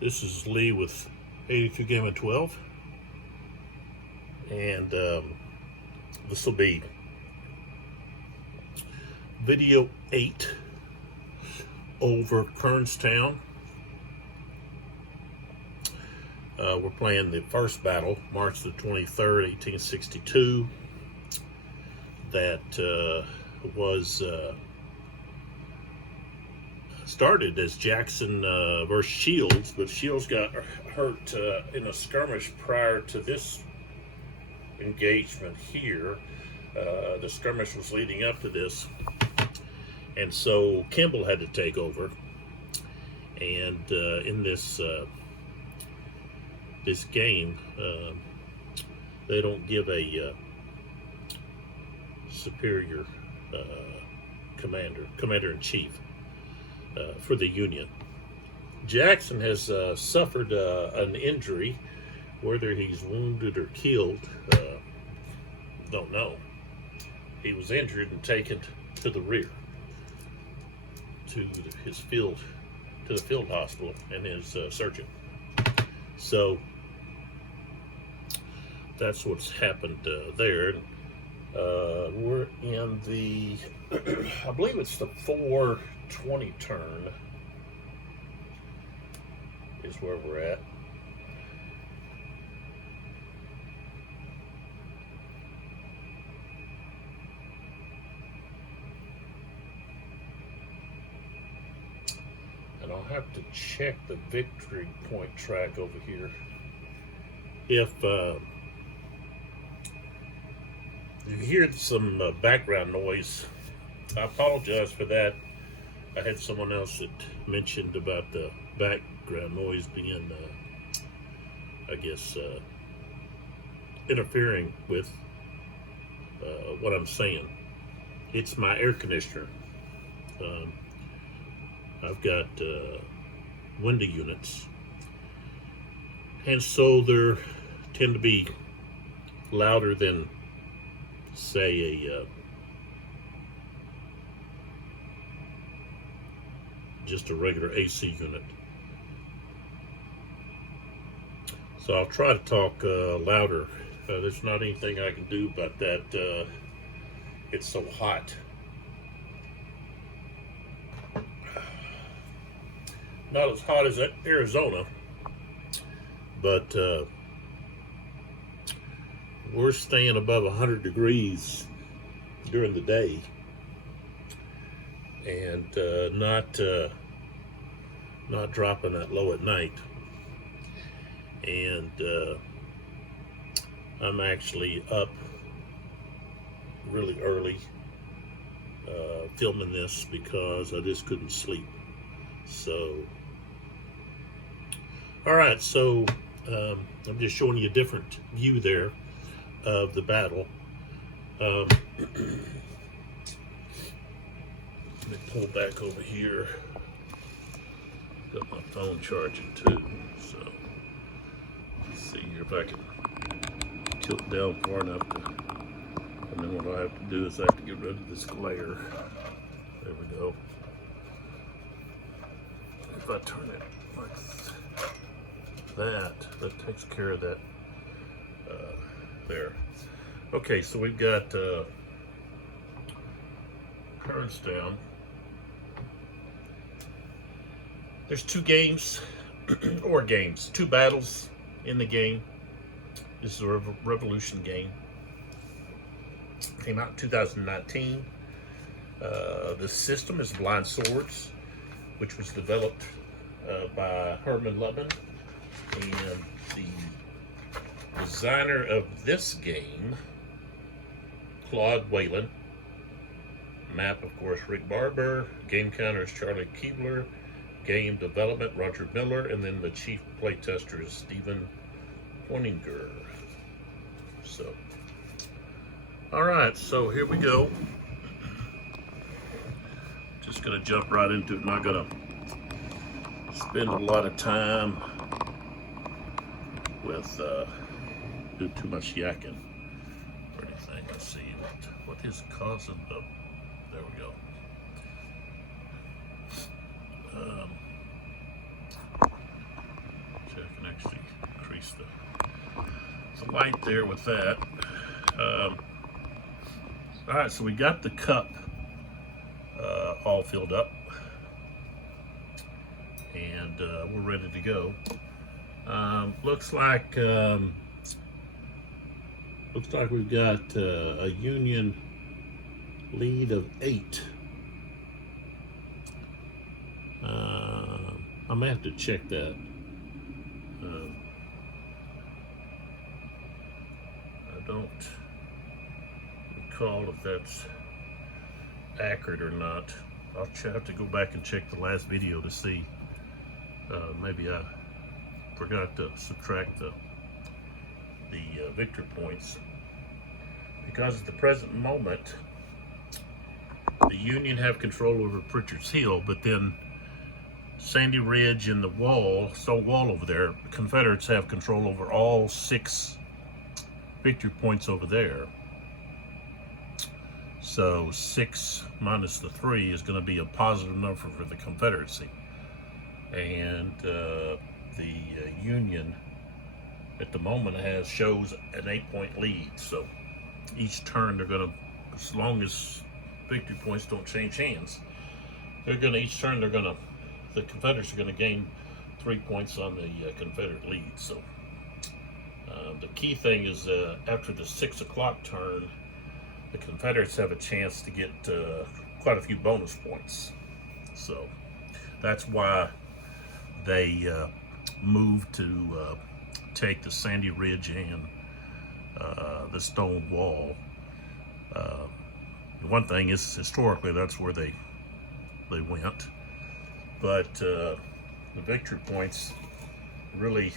This is Lee with 82 Game of 12, and this will be video 8 over Kernstown. We're playing the first battle, March the 23rd, 1862. That was started as Jackson versus Shields, but Shields got hurt in a skirmish prior to this engagement here. The skirmish was leading up to this, and so Kimball had to take over. And in this this game, they don't give a superior commander-in-chief for the Union. Jackson has suffered an injury. Whether he's wounded or killed, don't know. He was injured and taken to the rear, to the field hospital, and his surgeon. So that's what's happened there. We're in the, I believe it's the 420 turn is where we're at. And I'll have to check the victory point track over here. If you hear some background noise, I apologize for that. I had someone else that mentioned about the background noise being, I guess, interfering with what I'm saying. It's my air conditioner. I've got window units, and so they tend to be louder than, say, a just a regular AC unit. So I'll try to talk louder. There's not anything I can do about that. It's so hot. Not as hot as Arizona, but we're staying above 100 degrees during the day, and not dropping that low at night. And I'm actually up really early filming this because I just couldn't sleep. So, all right, so I'm just showing you a different view there of the battle. Let me pull back over here. Got my phone charging too, so let's see here if I can tilt down far enough to, and then what I have to do is I have to get rid of this glare. There we go. If I turn it like that takes care of that there. Okay, so we've got Kernstown. There's two games, two battles in the game. This is a Revolution game. Came out in 2019. The system is Blind Swords, which was developed by Herman Luttmann, and the designer of this game, Claude Whalen. Map, of course, Rick Barber. Game counter is Charlie Keebler. Game development, Roger Miller, and then the chief playtester is Stephen Poininger. So, all right, so here we go. Just gonna jump right into it. Not gonna spend a lot of time with do too much yakking or anything. Let's see what is causing the. There we go. fix the light there with that. All right, so we got the cup all filled up, and we're ready to go. Looks like we've got a Union lead of 8. I may have to check that. I don't recall if that's accurate or not. I'll have to go back and check the last video to see. Maybe I forgot to subtract the victory points, because at the present moment the Union have control over Pritchard's Hill, but then Sandy Ridge and the stone wall over there, the Confederates have control over all 6 victory points over there. So 6 minus the 3 is going to be a positive number for the Confederacy, and the Union at the moment shows an 8-point lead. So each turn they're going to, as long as victory points don't change hands, each turn the Confederates are going to gain 3 points on the Confederate lead. So the key thing is after the 6 o'clock turn, the Confederates have a chance to get quite a few bonus points. So that's why they moved to take the Sandy Ridge and the stone wall. The one thing is, historically, that's where they went, but the victory points really,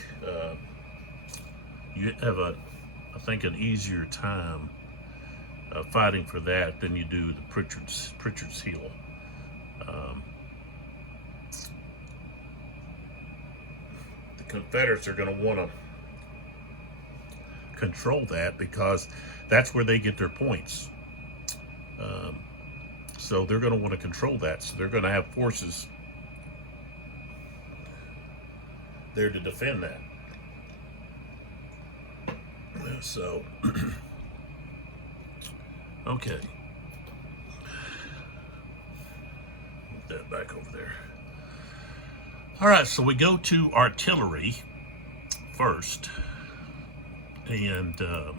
you have I think an easier time fighting for that than you do the Pritchard's Hill. The Confederates are going to want to control that, because that's where they get their points. So they're going to want to control that. So they're going to have forces there to defend that. So, okay. Move that back over there. All right, so we go to artillery first, and the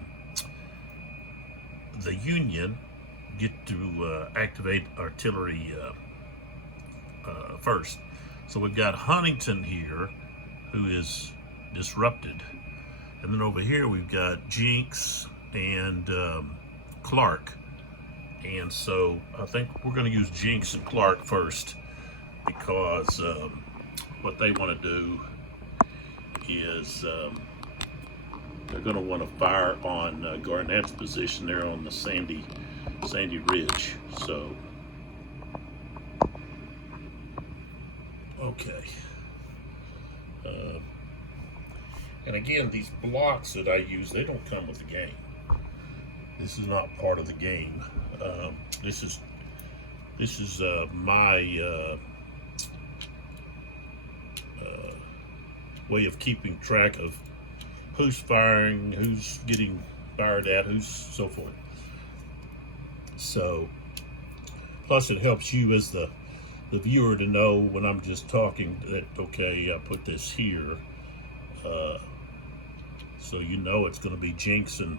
Union get to activate artillery first. So we've got Huntington here, who is disrupted, and then over here we've got Jinks and Clark. And so I think we're going to use Jinks and Clark first, because what they want to do is they're going to want to fire on Garnett's position there on the Sandy Ridge. So, okay. And again, these blocks that I use, they don't come with the game. This is not part of the game. This is my way of keeping track of who's firing, who's getting fired at, who's so forth. So, plus it helps you as the viewer to know when I'm just talking that, okay, I put this here, so you know it's going to be Jinks and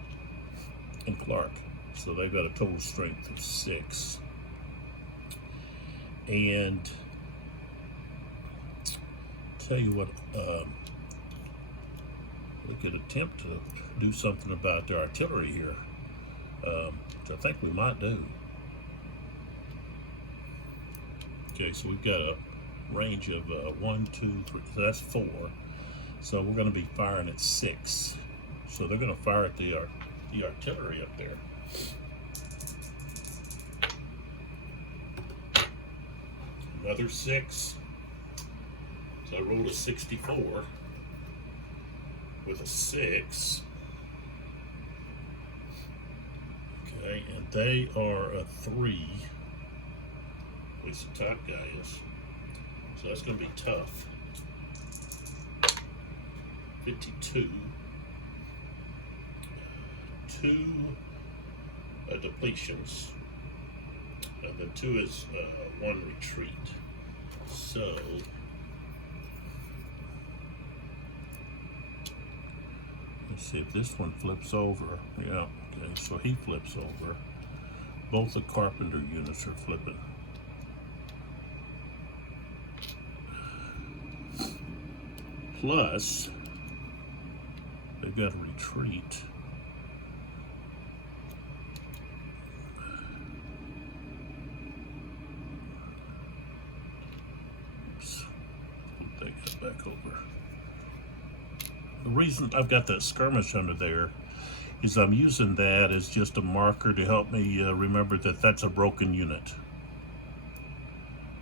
Clark. So they've got a total strength of 6. And tell you what, we could attempt to do something about the artillery here, which I think we might do. Okay, so we've got a range of 1, 2, 3, so that's 4. So we're going to be firing at 6. So they're going to fire at the artillery up there. Another 6. So I rolled a 64 with a 6. Okay, and they are a 3. At least the top guy is. So that's going to be tough. 52. 2 depletions, and then 2 is 1 retreat. So let's see if this one flips over. Yeah, okay, so he flips over. Both the carpenter units are flipping. Plus, they've got a retreat. Oops. Take that back over. The reason I've got that skirmish under there is I'm using that as just a marker to help me remember that that's a broken unit.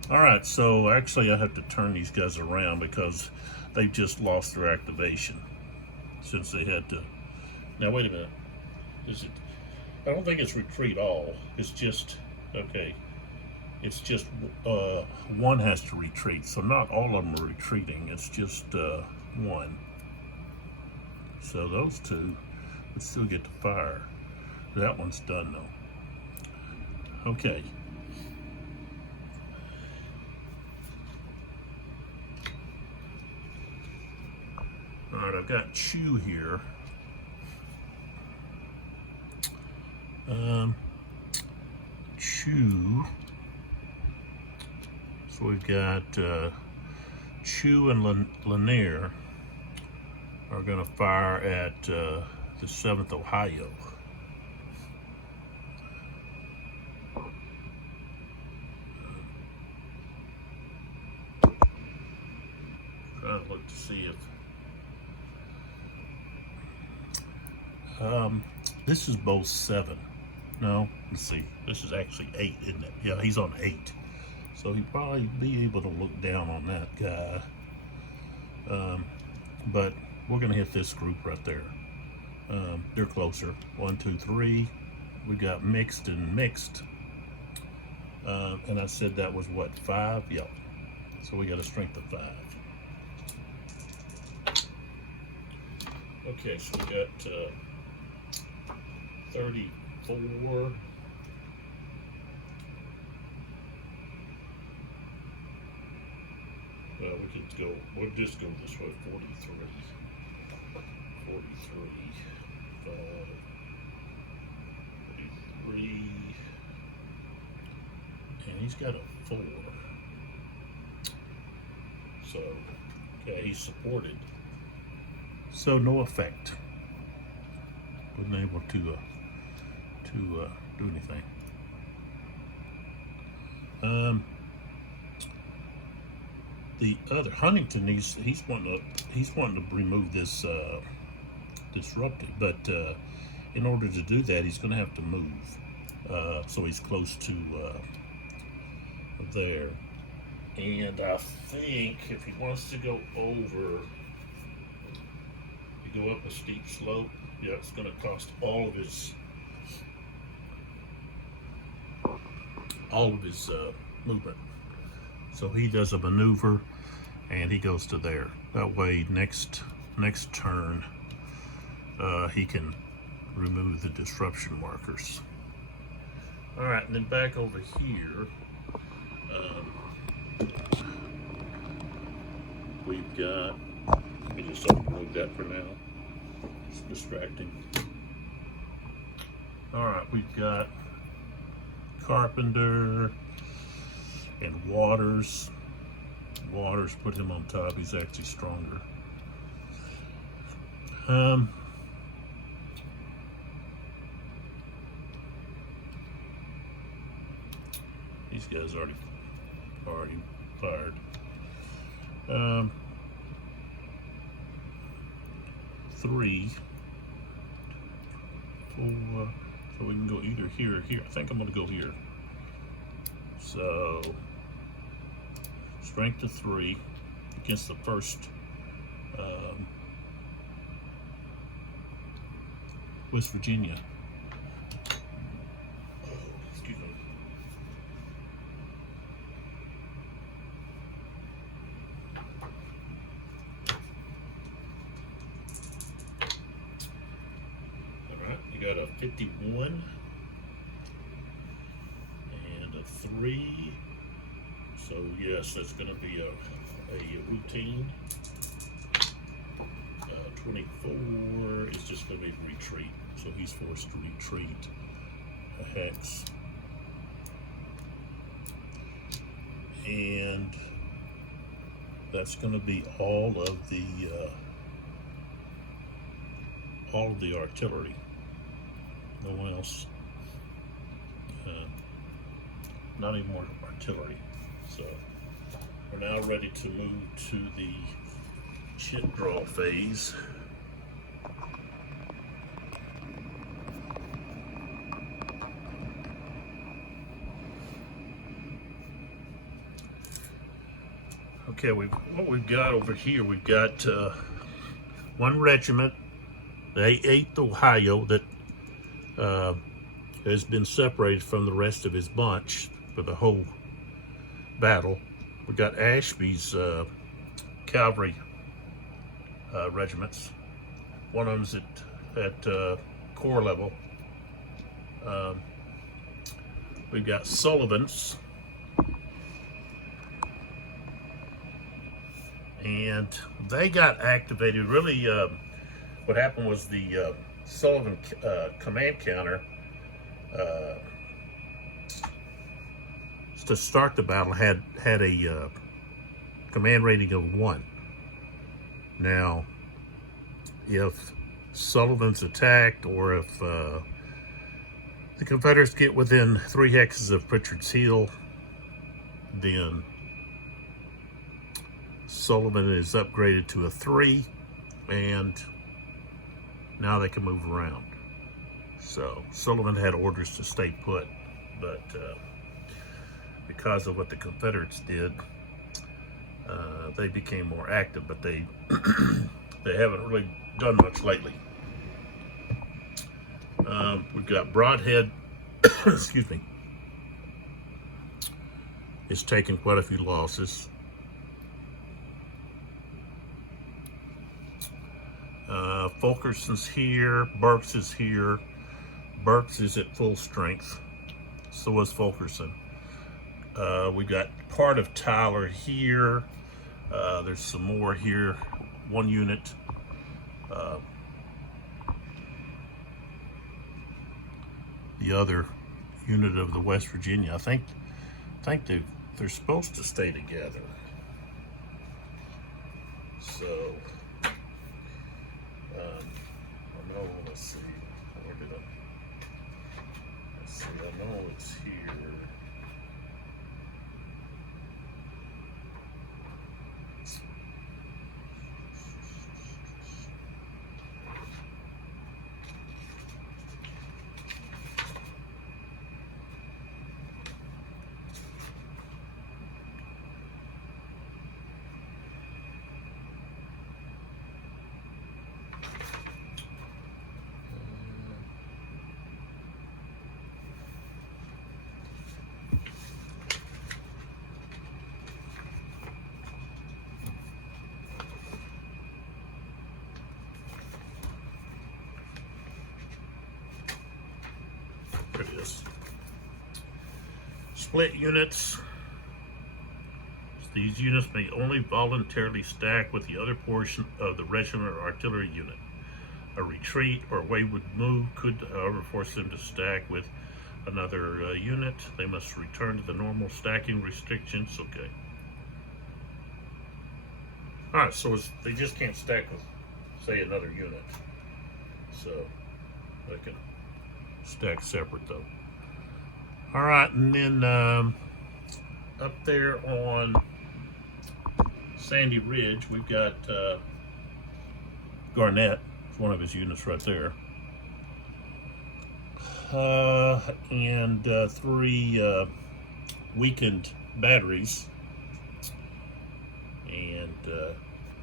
Alright, so actually I have to turn these guys around because they've just lost their activation since they had to. Now wait a minute. Is it? I don't think it's retreat all. It's just, okay. It's just one has to retreat. So not all of them are retreating. It's just one. So those 2 would still get to fire. That one's done though. Okay. Alright, I've got Chew here. Chew. So we've got Chew and Lanier are going to fire at the 7th Ohio. Trying to look to see if this is both 7. No, let's see. This is actually 8, isn't it? Yeah, he's on 8. So he'd probably be able to look down on that guy. But we're going to hit this group right there. They're closer. 1, 2, 3. We got mixed and mixed. And I said that was what, 5? Yep. So we got a strength of 5. Okay, so we got 34. Well, we could go, we'll just go this way, 43. 43. And he's got a 4. So, okay, he's supported. So no effect. Wasn't able to do anything. The other Huntington, he's wanting to remove this disrupted, but in order to do that, he's going to have to move. So he's close to there, and I think if he wants to go over, you go up a steep slope. Yeah, it's going to cost all of his movement. So he does a maneuver, and he goes to there. That way, next turn, he can remove the disruption markers. All right, and then back over here, we've got. Let me just remove that for now. It's distracting. All right, we've got Carpenter and Waters. Waters, put him on top. He's actually stronger. These guys already fired. 3, 4. So we can go either here or here. I think I'm going to go here. So strength of 3 against the first West Virginia. Excuse me. 51 and a 3. So yes, that's going to be a routine. 24 is just going to be retreat. So he's forced to retreat a hex. And that's going to be all of the artillery. No one else. Not any more artillery. So we're now ready to move to the chit draw phase. Okay, what we've got over here, we've got one regiment, the 8th Ohio, that has been separated from the rest of his bunch for the whole battle. We've got Ashby's cavalry regiments. One of them's at corps level. We've got Sullivan's. And they got activated. Really, what happened was the Sullivan command counter, to start the battle, had a command rating of 1. Now, if Sullivan's attacked, or if the Confederates get within 3 hexes of Pritchard's Hill, then Sullivan is upgraded to a 3, and now they can move around. So Sullivan had orders to stay put, but because of what the Confederates did, they became more active, but they they haven't really done much lately. We've got Broadhead, excuse me, is taking quite a few losses. Fulkerson's here, Berks is here. Berks is at full strength, so is Fulkerson. We got part of Tyler here. There's some more here, 1 unit. The other unit of the West Virginia, I think they're supposed to stay together. So I know, let's see, where did let's see, I know it's here. There it is. Split units. These units may only voluntarily stack with the other portion of the regiment or artillery unit. A retreat or wayward move could, however, force them to stack with another unit. They must return to the normal stacking restrictions. Okay. Alright, so they just can't stack with, say, another unit. So they can stack separate though. All right, and then up there on Sandy Ridge, we've got Garnett, one of his units right there, and 3 weakened batteries, and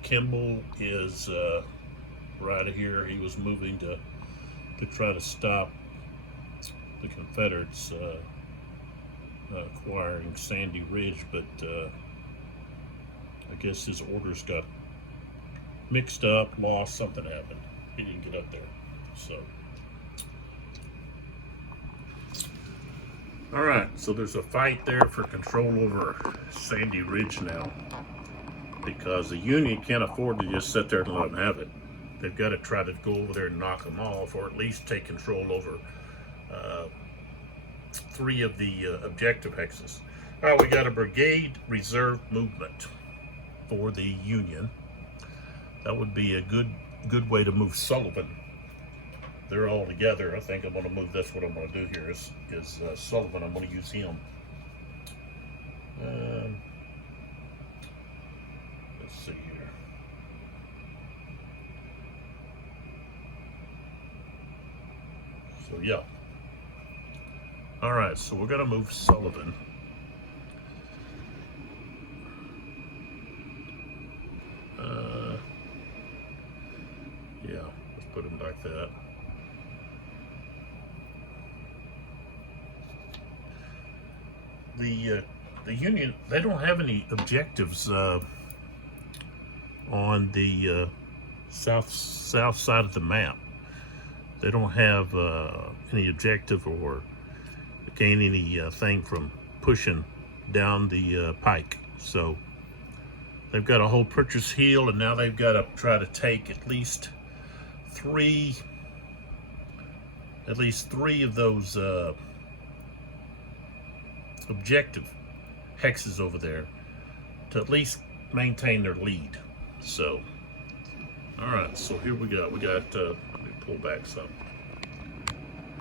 Kimball is right here. He was moving to try to stop the Confederates acquiring Sandy Ridge, but I guess his orders got mixed up, lost, something happened. He didn't get up there. So All right, so there's a fight there for control over Sandy Ridge now, because the Union can't afford to just sit there and let them have it. They've got to try to go over there and knock them off, or at least take control over 3 of the objective hexes. All right, we got a Brigade Reserve movement for the Union. That would be a good way to move Sullivan. They're all together. I think I'm going to move. That's what I'm going to do here. Is Sullivan? I'm going to use him. Let's see here. So yeah. All right. So we're going to move Sullivan. Yeah. Let's put him like that. The Union, they don't have any objectives on the south side of the map. They don't have any objective or gain anything from pushing down the pike. So they've got to hold Purchase Hill, and now they've got to try to take at least three of those objective hexes over there to at least maintain their lead. So, all right, so here we go. We got, let me pull back some.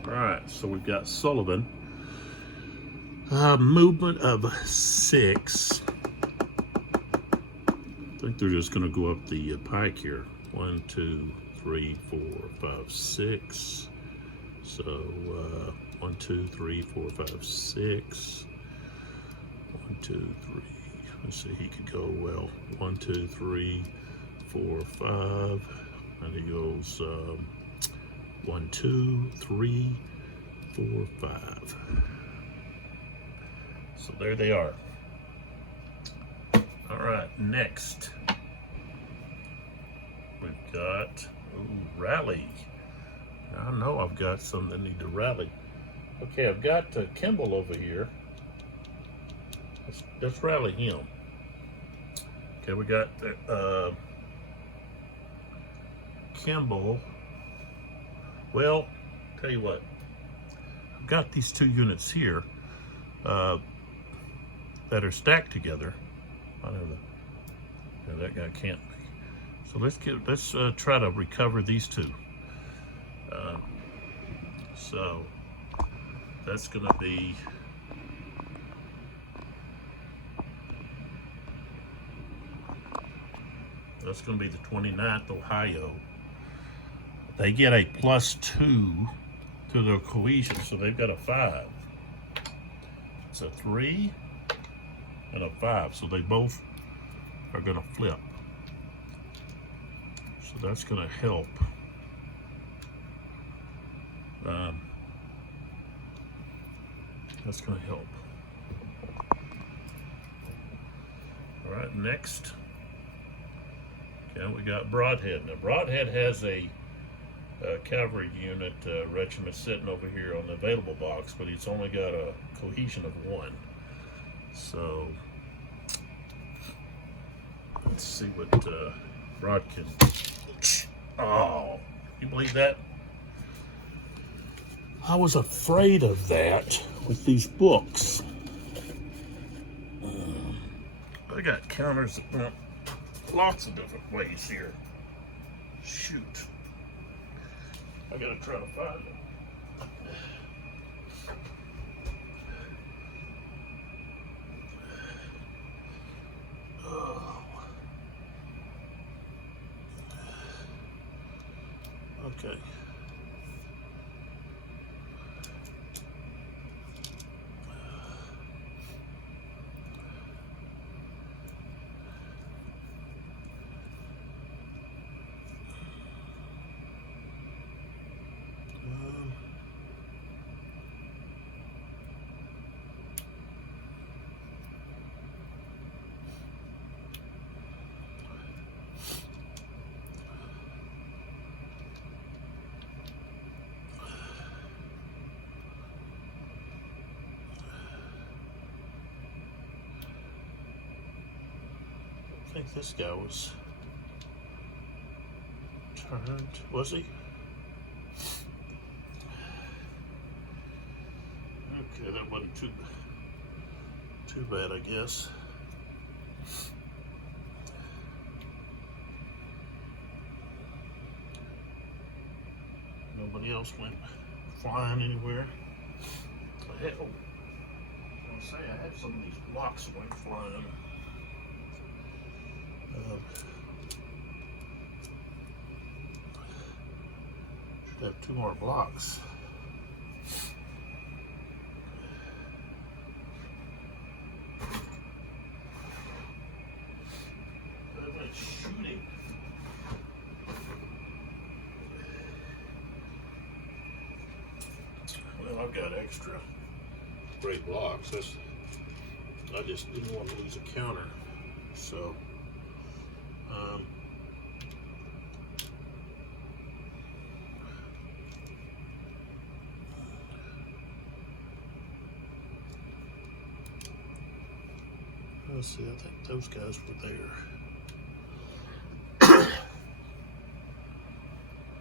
All right, so we've got Sullivan. Movement of 6. I think they're just going to go up the pike here. 1, 2, 3, 4, 5, 6. So, 1, 2, 3, 4, 5, 6. 1, 2, 3. Let's see, he could go well. 1, 2, 3, 4, 5. And he goes 1, 2, 3, 4, 5. So there they are. All right, next we've got rally. I know I've got some that need to rally. Okay, I've got Kimball over here. Let's rally him. Okay, we got Kimball. Well, tell you what, I've got these 2 units here that are stacked together. I know that guy can't be. So let's try to recover these 2. So that's going to be the 29th Ohio. They get a +2 to their cohesion, so they've got a 5. It's a 3 and a 5, so they both are going to flip. So that's going to help. That's going to help. All right, next. Okay, we got Broadhead. Now, Broadhead has a cavalry unit regiment sitting over here on the available box, but it's only got a cohesion of 1. So let's see what Broad can. Oh, you believe that? I was afraid of that with these books. I got counters lots of different ways here. Shoot. I gotta try to find them. Oh. Okay. think this guy was turned, was he? Okay, that wasn't too bad, I guess. Nobody else went flying anywhere. I was gonna say I had some of these blocks that went flying. Should have 2 more blocks. They went shooting. Well, I've got extra great blocks. I just didn't want to lose a counter, so let's see. I think those guys were there.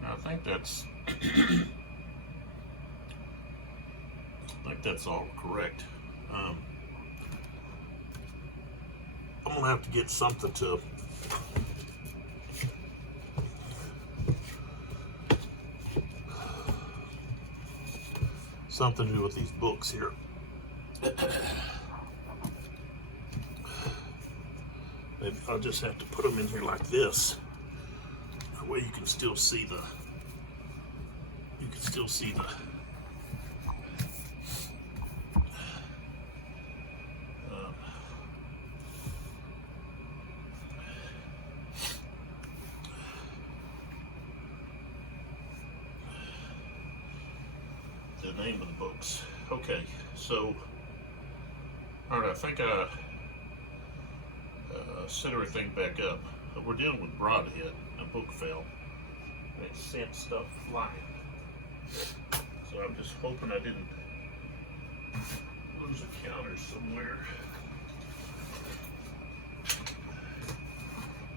Now, I think that's all correct. I'm gonna have to get something to do with these books here. Maybe I'll just have to put them in here like this, where you can still see the name of the books. Okay, so all right, I think I set everything back up. We're dealing with Broadhead. A book fell and it sent stuff flying. So I'm just hoping I didn't lose a counter somewhere.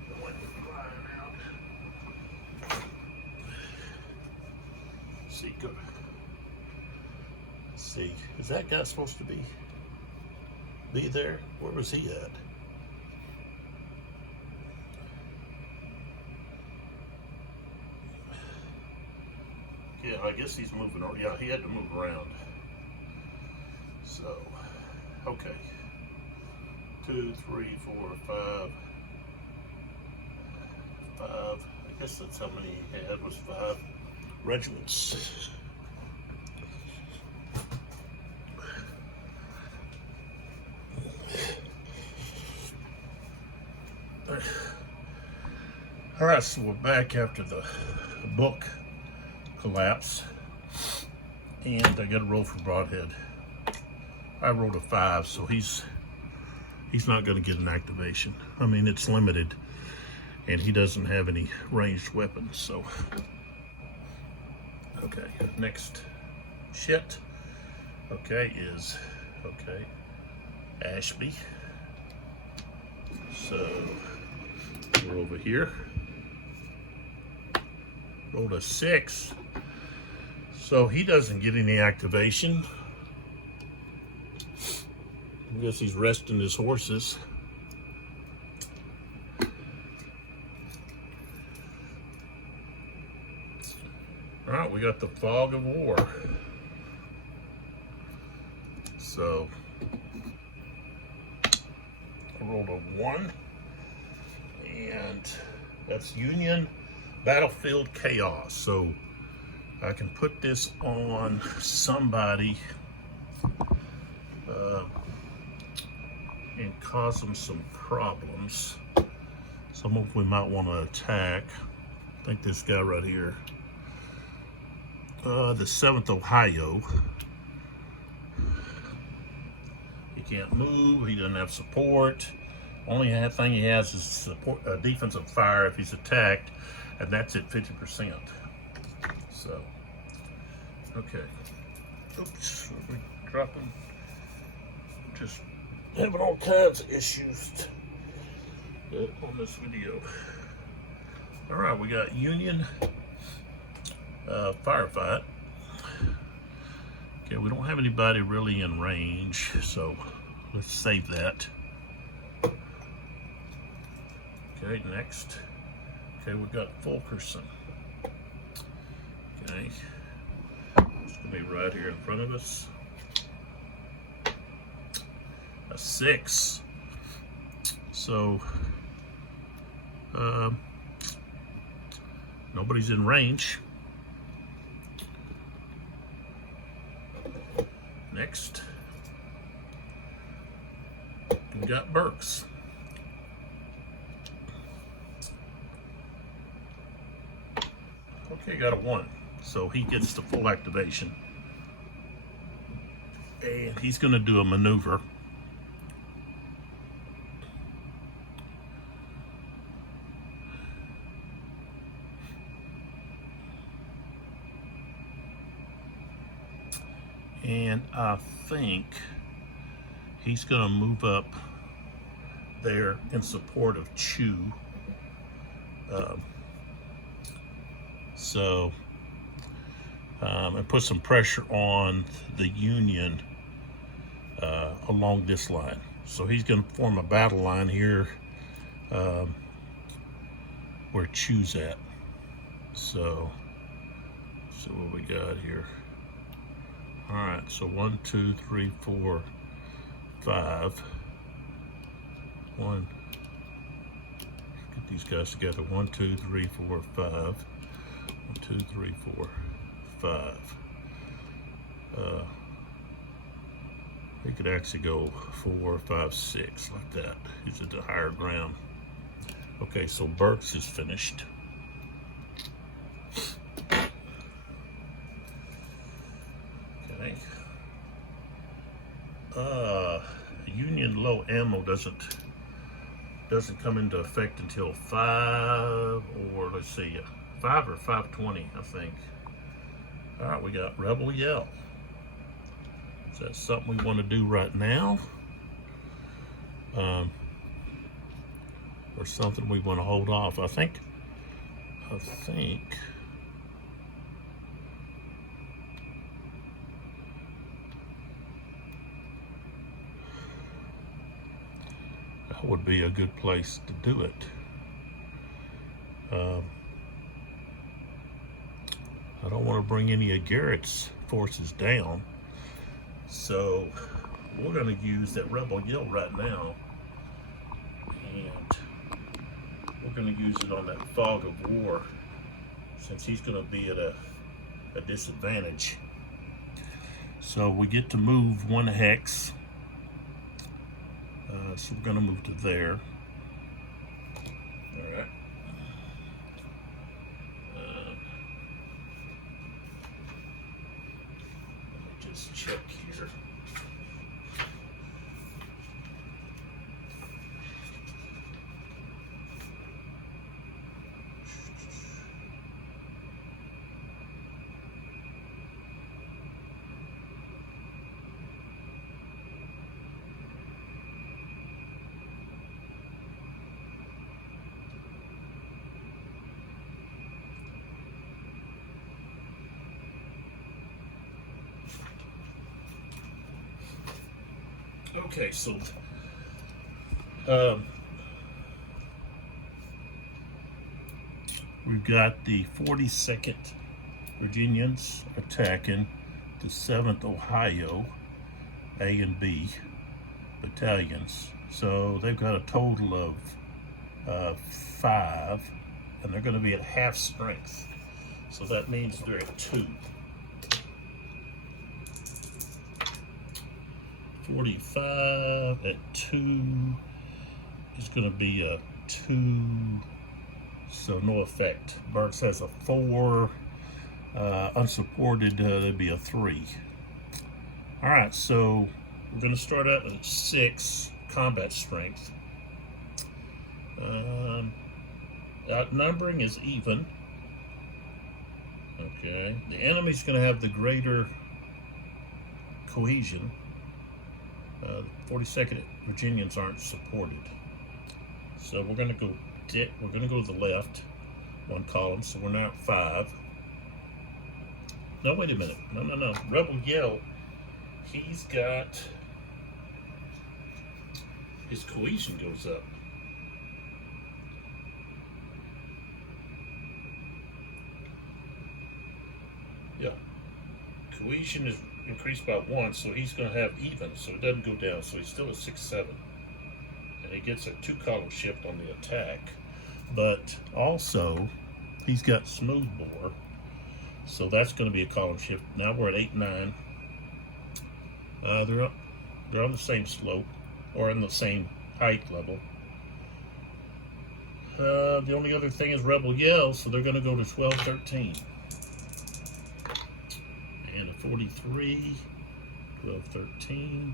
Don't want it flying out. See, go. See, is that guy supposed to be there? Where was he at? Yeah, I guess he's moving around. Yeah, he had to move around. So, okay. 2, 3, 4, 5. 5. I guess that's how many he had, was 5 regiments. All right, so we're back after the book collapse, and I got to roll for Broadhead. I rolled a 5, so he's not going to get an activation. I mean, it's limited, and he doesn't have any ranged weapons. So, okay, next shit. Okay, is Ashby. So we're over here. Rolled a 6. So he doesn't get any activation. I guess he's resting his horses. All right, we got the fog of war. So I rolled a 1, and that's Union Battlefield Chaos. So I can put this on somebody and cause them some problems. Some of them we might want to attack. I think this guy right here. The 7th Ohio. He can't move, he doesn't have support. Only thing he has is support, defensive fire if he's attacked, and that's at 50%. So, okay. Oops, we're dropping. Just having all kinds of issues on this video. All right, we got Union firefight. Okay, we don't have anybody really in range, so let's save that. Okay, next. Okay, we got Fulkerson. Okay, it's gonna be right here in front of us. A 6. So, nobody's in range. Next, we got Berks. Okay, got a 1. So he gets the full activation. And he's going to do a maneuver. And I think he's going to move up there in support of Chew. And put some pressure on the Union along this line. So he's going to form a battle line here where Chew's at. So what we got here? All right, so 1, 2, 3, 4, 5. Get these guys together. 1, 2, 3, 4, 5. 1, 2, 3, 4, 5. He could actually go 4, 5, 6 like that. He's at the higher ground. Okay, so Berks is finished. Okay. Union low ammo doesn't come into effect until 5 or let's see, 5 or 5:20, I think. All right, we got Rebel Yell. Is that something we want to do right now? Or something we want to hold off? I think that would be a good place to do it. I don't want to bring any of Garrett's forces down, so we're going to use that Rebel Yell right now, and we're going to use it on that Fog of War, since he's going to be at a disadvantage. So we get to move 1 hex, so we're going to move to there. All right. Just check here. Okay, so we've got the 42nd Virginians attacking the 7th Ohio A and B battalions. So they've got a total of 5, and they're going to be at half strength. So that means they're at 2. 45 at 2 is going to be a 2, so no effect. Berks has a 4, unsupported, there'd be a 3. All right, so we're going to start out at 6 combat strength. Outnumbering is even. Okay, the enemy's going to have the greater cohesion. 42nd Virginians aren't supported. So we're gonna go to the left, one column, so we're now at 5. No, wait a minute. No. Rebel Yell, he's got, his cohesion goes up. Yeah. Cohesion is increased by 1, so he's going to have even, so it doesn't go down, so he's still at 6-7. And he gets a 2-column shift on the attack. But also, he's got smooth bore, so that's going to be a column shift. Now we're at 8-9. They're on the same slope, or in the same height level. The only other thing is Rebel Yell, so they're going to go to 12-13. And a 43, 12-13,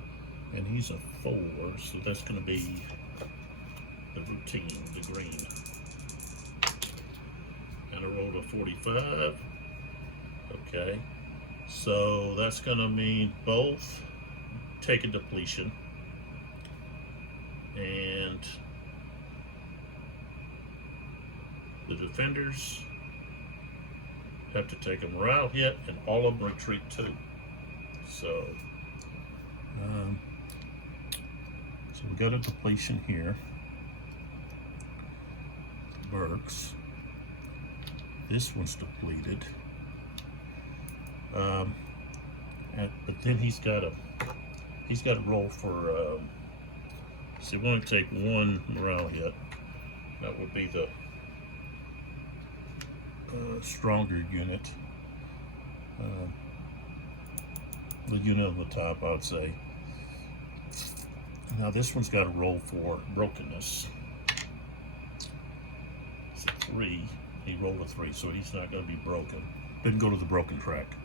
and he's a 4, so that's going to be the routine, the green. And I rolled a 45. Okay, so that's going to mean both take a depletion, and the defenders have to take a morale hit, and all of them retreat 2. So we got a depletion here. Berks. This one's depleted. But then he's got to roll for. So we want to take 1 morale hit. That would be the stronger unit. The unit on the top, I would say. Now this one's got to roll for brokenness. It's a 3. He rolled a 3, so he's not going to be broken. Didn't go to the broken track.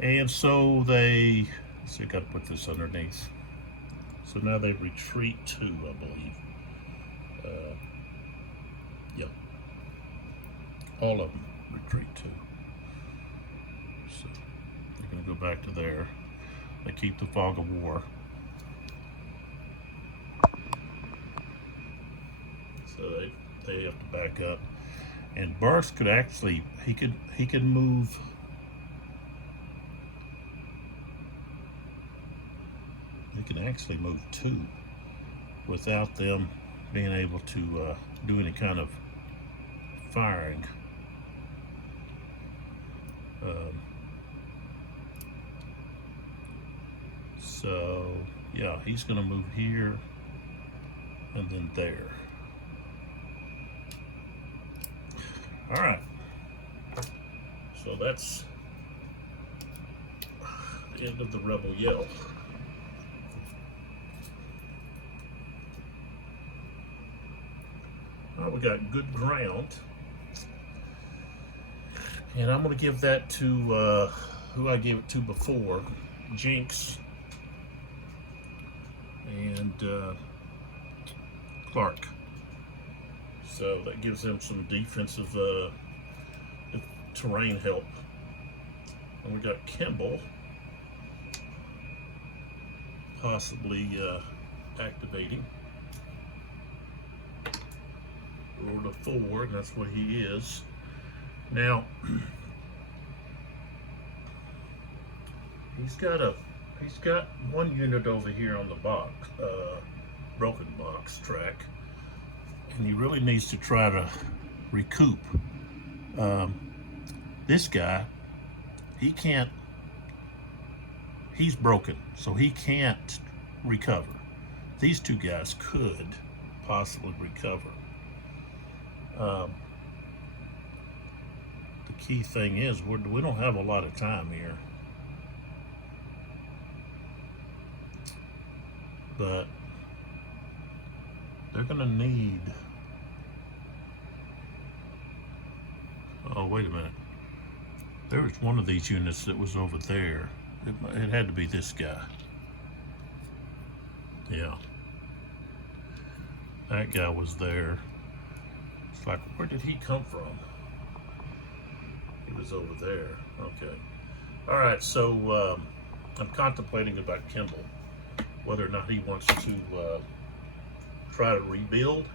And so they got to put this underneath. So now they retreat 2, I believe. Yep. All of them retreat 2. So they're going to go back to there. They keep the fog of war. So they have to back up. And Berks could actually, he could move. He can actually move 2 without them being able to do any kind of firing. So yeah, he's going to move here and then there. All right. So that's the end of the Rebel Yell. We got good ground, and I'm going to give that to who I gave it to before, Jinx and Clark. So that gives them some defensive terrain help. And we got Kimball possibly activating. Rolled a 4, and that's what he is. Now he's got 1 unit over here on the box, broken box track, and he really needs to try to recoup. This guy, he can't. He's broken, so he can't recover. These 2 guys could possibly recover. The key thing is we don't have a lot of time here, but they're going to need. Oh, wait a minute. There was one of these units that was over there. It had to be this guy. Yeah, that guy was there. It's like, where did he come from? He was over there. Okay. All right, so I'm contemplating about Kimball, whether or not he wants to try to rebuild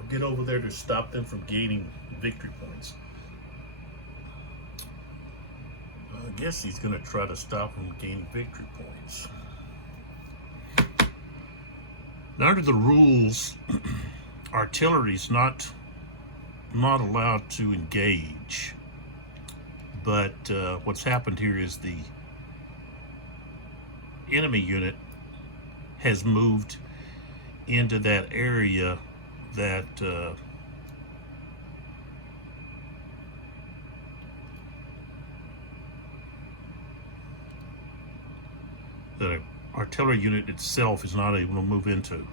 or get over there to stop them from gaining victory points. I guess he's going to try to stop them gaining victory points. Now, under the rules, artillery's not allowed to engage. But what's happened here is the enemy unit has moved into that area that the artillery unit itself is not able to move into.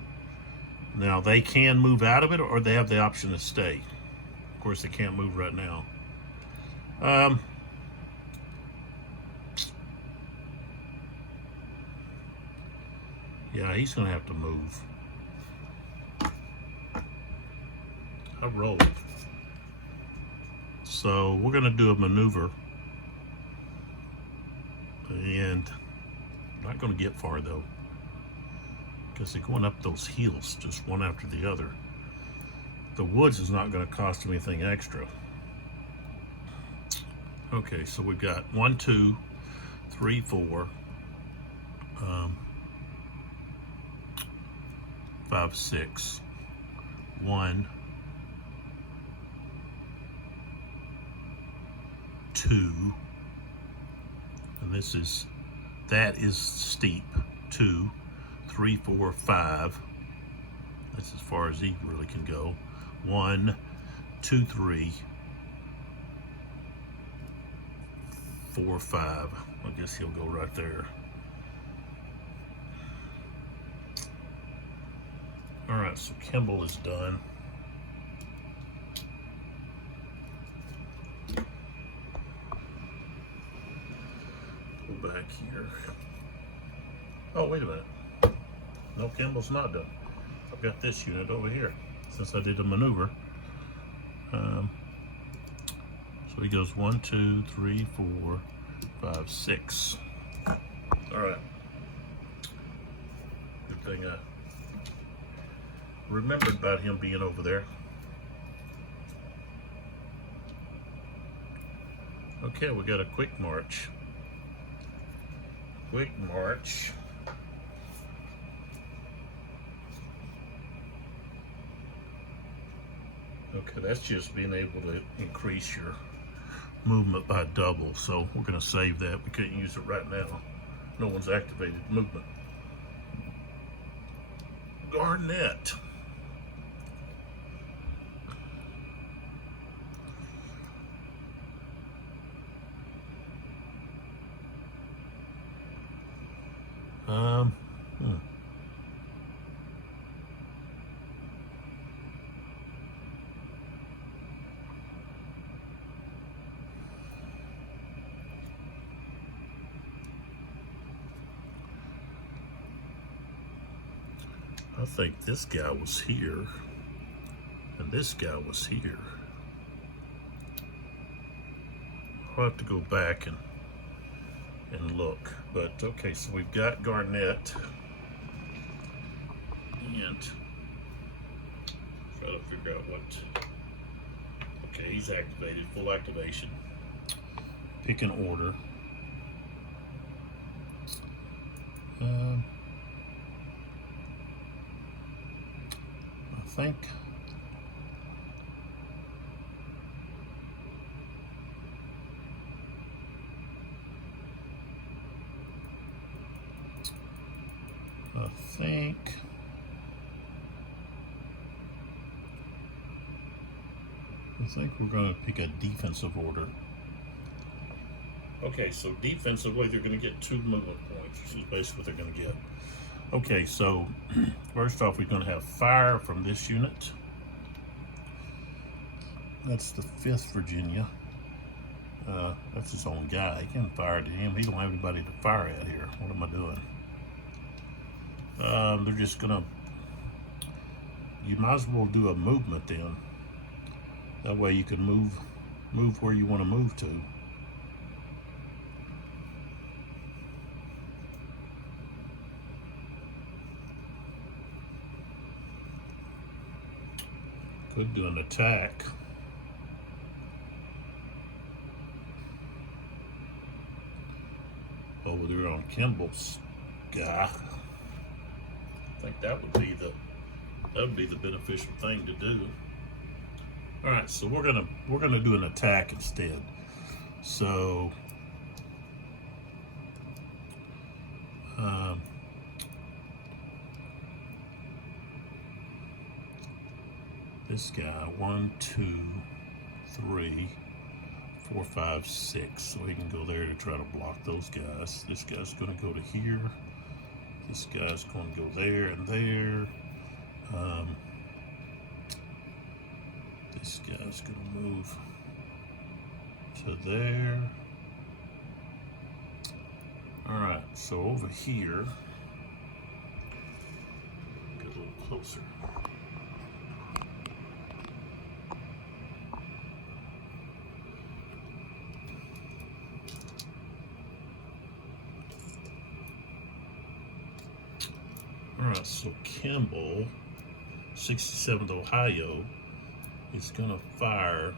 Now, they can move out of it, or they have the option to stay. Of course, they can't move right now. Yeah, he's going to have to move. I rolled. So we're going to do a maneuver. And not going to get far, though, because they're going up those hills, just one after the other. The woods is not going to cost them anything extra. Okay, so we've got 1, 2, 3, 4, 5, 6, 1, 2, and that is steep. 2, 3, 4, 5. That's as far as he really can go. 1, 2, 3, 4, 5. I guess he'll go right there. All right, so Kimball is done. Go back here. Oh, wait a minute. No, Kimball's not done. I've got this unit over here since I did a maneuver. So he goes 1, 2, 3, 4, 5, 6. All right. Good thing I remembered about him being over there. Okay, we got a quick march. Quick march. Okay, that's just being able to increase your movement by double. So we're going to save that. We couldn't use it right now. No one's activated movement. Garnett. I think this guy was here, and this guy was here. I'll have to go back and look. But okay, so we've got Garnett, and try to figure out what. Okay, he's activated, full activation. Pick an order. I think we're going to pick a defensive order. Okay, so defensively they're going to get 2 movement points, which is basically what they're going to get. Okay, so first off, we're going to have fire from this unit. That's the 5th Virginia. That's his own guy. He can fire to him. He don't have anybody to fire at here. What am I doing? They're just going to... You might as well do a movement then. That way you can move where you want to move to. Could do an attack. Over there on Kimball's guy. I think that would be the beneficial thing to do. All right, so we're gonna do an attack instead. So this guy, 1, 2, 3, 4, 5, 6. So he can go there to try to block those guys. This guy's gonna go to here. This guy's gonna go there and there. This guy's gonna move to there. All right, so over here, get a little closer. All right, so Kimball, 67th Ohio, is gonna fire.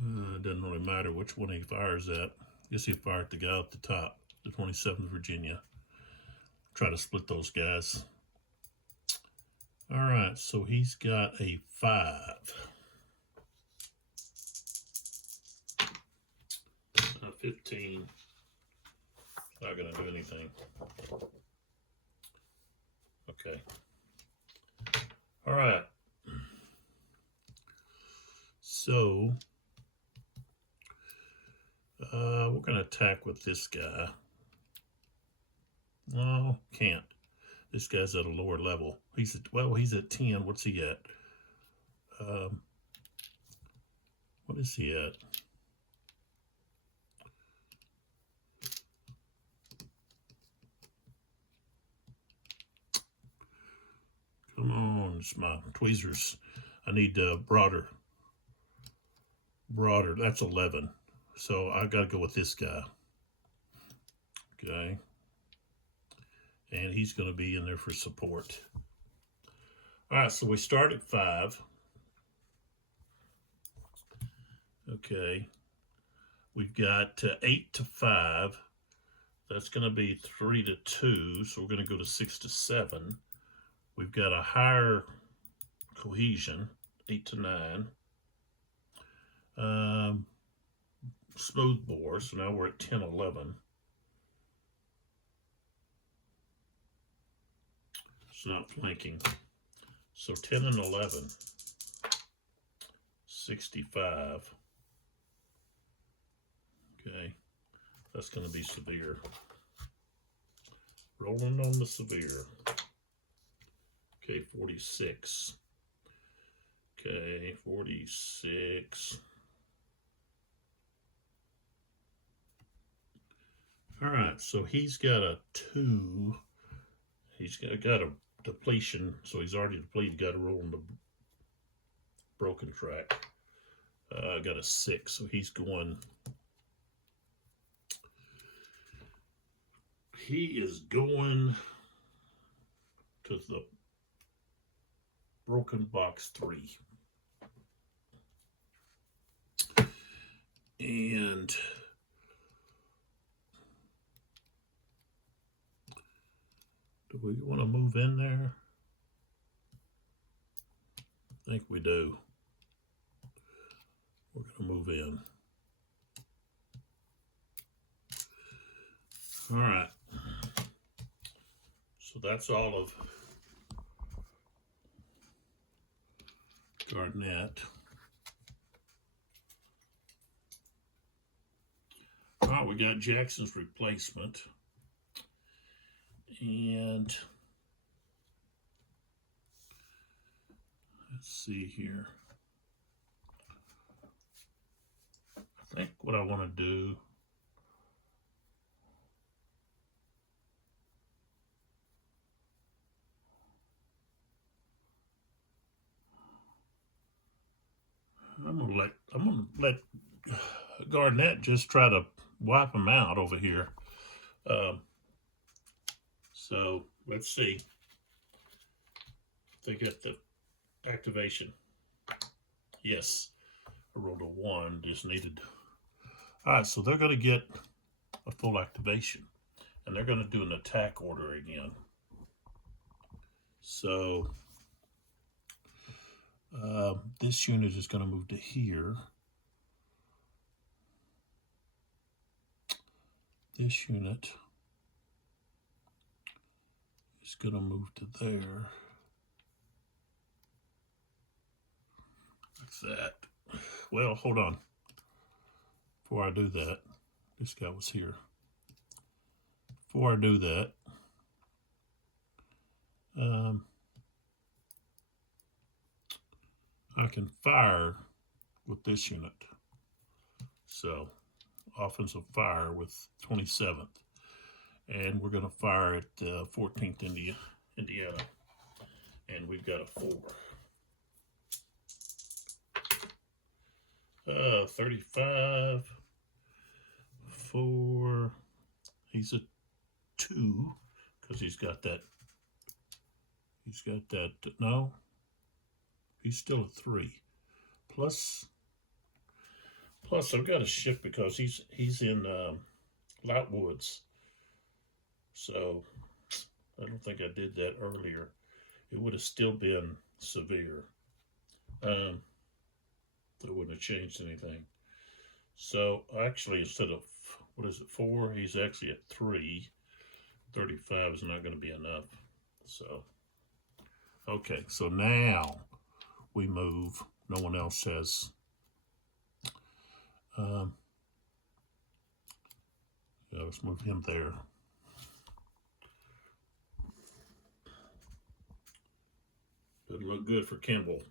It doesn't really matter which one he fires at. I guess he fired the guy at the top, the 27th Virginia. Try to split those guys. All right, so he's got a 5. 15. Not gonna do anything. Okay. All right. So we're gonna attack with this guy. No, can't. This guy's at a lower level. He's at 10. What's he at? What is he at? Come on, it's my tweezers. I need broader. That's 11. So I gotta go with this guy. Okay. And he's gonna be in there for support. All right, so we start at 5. Okay. We've got 8 to 5. That's gonna be 3 to 2. So we're gonna go to 6 to 7. We've got a higher cohesion, 8 to 9. Smooth bore, so now we're at 10, 11. It's not flanking. So 10 and 11, 65. Okay, that's going to be severe. Rolling on the severe. Okay, 46. Okay, 46. All right, so he's got a 2. He's got a depletion, so he's already depleted. Got to roll on the broken track. Got a 6, so he's going. He is going to the broken box 3. And do we want to move in there? I think we do. We're going to move in. All right. So that's all of Garnett. All right, we got Jackson's replacement. And let's see here. I think what I want to do, I'm gonna let Garnett just try to wipe him out over here. So let's see. they get the activation. Yes, I rolled a 1, just needed. All right, so they're going to get a full activation, and they're going to do an attack order again. So this unit is going to move to here. This unit is going to move to there. Like that. Well, hold on. Before I do that, this guy was here. Before I do that, I can fire with this unit. So, offensive fire with 27th. And we're going to fire at 14th Indiana. And we've got a 4. 35, 4, he's a 2, because he's got that, no, he's still a 3. Plus I've got to shift because he's in light woods. So I don't think I did that earlier. It would have still been severe. It wouldn't have changed anything. So actually, instead of, 4, he's actually at 3. 35 is not going to be enough. So, okay, so now we move. No one else has. Yeah, let's move him there. Doesn't look good for Kimball.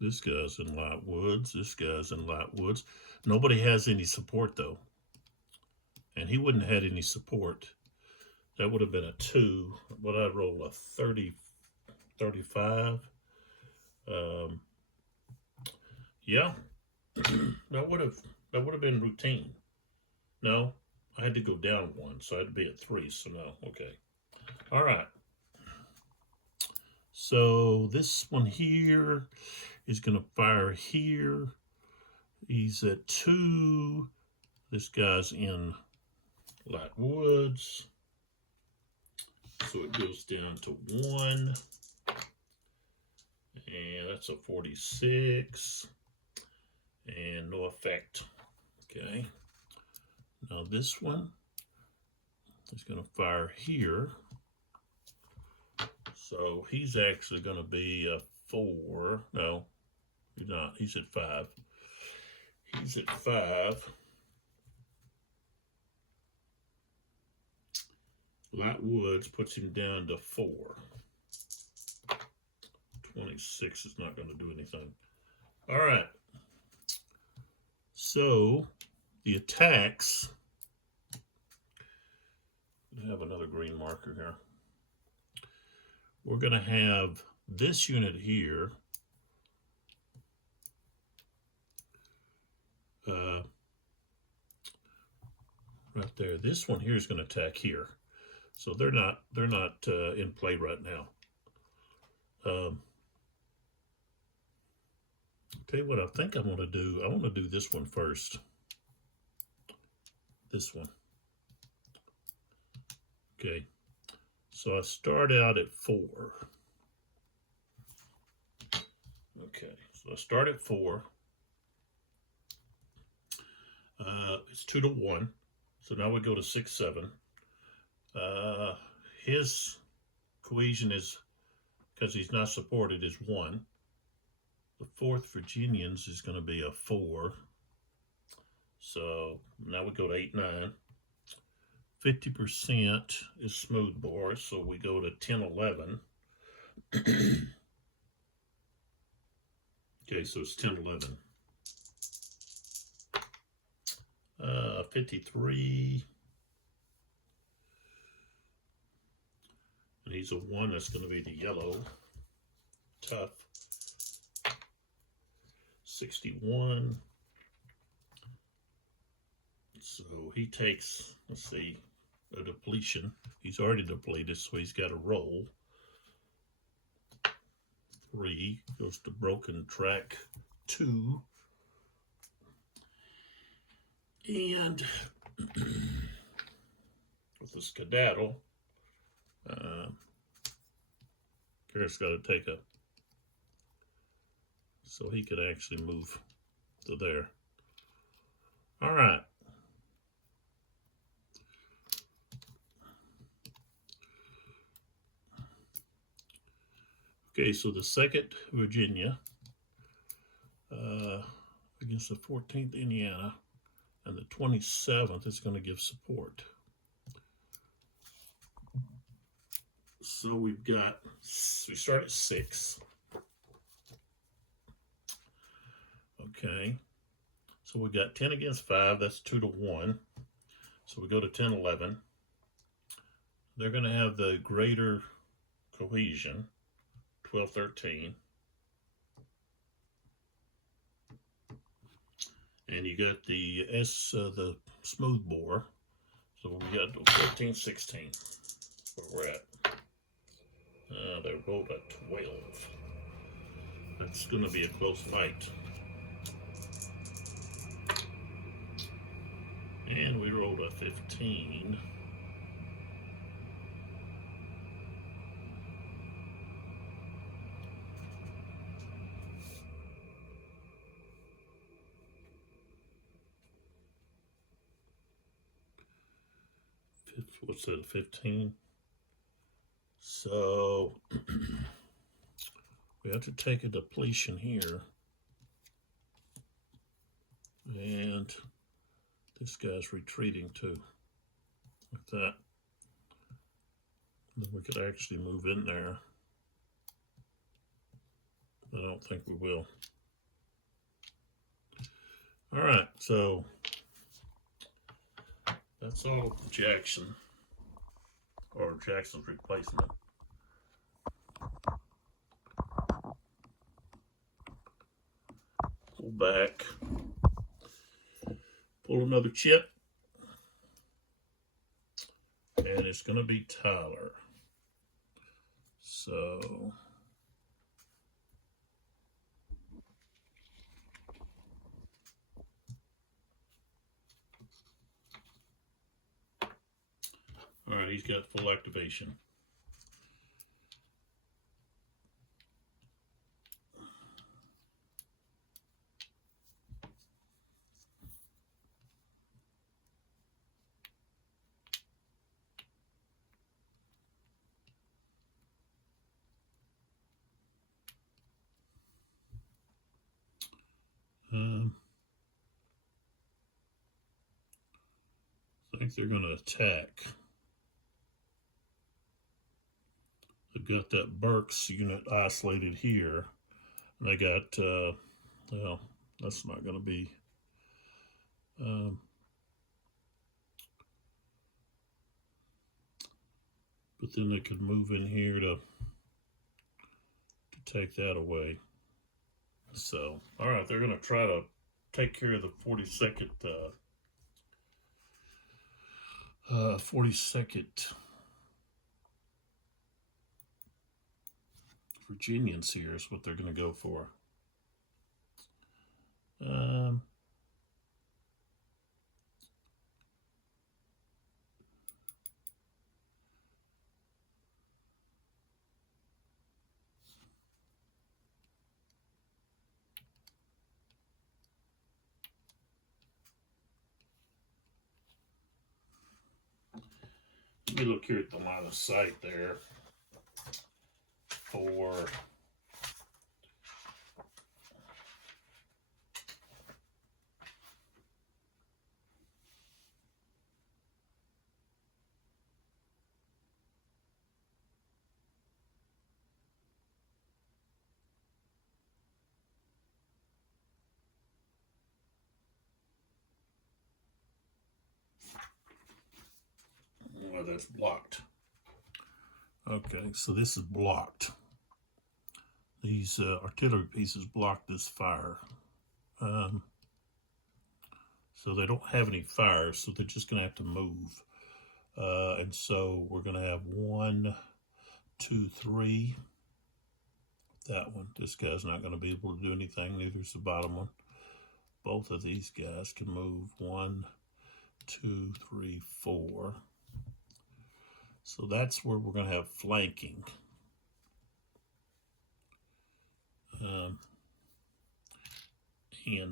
This guy's in light woods. This guy's in light woods. Nobody has any support, though. And he wouldn't have had any support. That would have been a 2. But I roll a 30, 35. Yeah. that would have been routine. No, I had to go down 1, so I had to be at 3. So no, okay. All right. So this one here is going to fire here. He's at 2. This guy's in light woods. So it goes down to 1. And that's a 46. And no effect. Okay. Now this one is going to fire here. So he's actually going to be a 4. No, he's not. He's at 5. He's at 5. Light woods puts him down to 4. 26 is not going to do anything. All right. So the attacks. I have another green marker here. We're going to have this unit here. Right there. This one here is going to attack here. So they're not in play right now. Tell you what I think I want to do. I want to do this one first. This one. Okay. So I start out at 4. Okay. So I start at 4. It's 2 to 1. So now we go to 6, 7. His cohesion is, because he's not supported, is 1. The 4th Virginians is going to be a 4. So now we go to 8, 9. 50% is smooth bore, so we go to 10, 11. Okay, so it's 10, 11. 53. And he's a 1, that's going to be the yellow. Tough. 61. So he takes, let's see, a depletion. He's already depleted, so he's got a roll. 3 goes to broken track 2. And with the skedaddle, Garrett's got to take a, so he could actually move to there. All right. Okay, so the 2nd Virginia against the 14th Indiana, and the 27th is going to give support. So we start at 6. Okay, so we got 10 against 5, that's 2-1. So we go to 10-11. They're going to have the greater cohesion, 12-13. And you got the the smoothbore. So we got 14-16. Where we're at. They're both at 12. That's going to be a close fight. And we rolled a 15. What's that, 15? So we have to take a depletion here. And this guy's retreating too. Like that. Then we could actually move in there. I don't think we will. All right, so that's all of Jackson, or Jackson's replacement. Pull back, pull another chip, and it's going to be Tyler. So all right, he's got full activation. I think they're going to attack. They've got that Berks unit isolated here. And they got, well, that's not going to be, but then they could move in here to take that away. So, all right, they're going to try to take care of the 42nd, 42nd Virginians here is what they're going to go for. Let me look here at the line of sight there for well, that's blocked. Okay, so this is blocked. These artillery pieces block this fire. So they don't have any fires, so they're just going to have to move. And so we're going to have 1, 2, 3. That one. This guy's not going to be able to do anything. Neither is the bottom one. Both of these guys can move. 1, 2, 3, 4. So that's where we're going to have flanking. And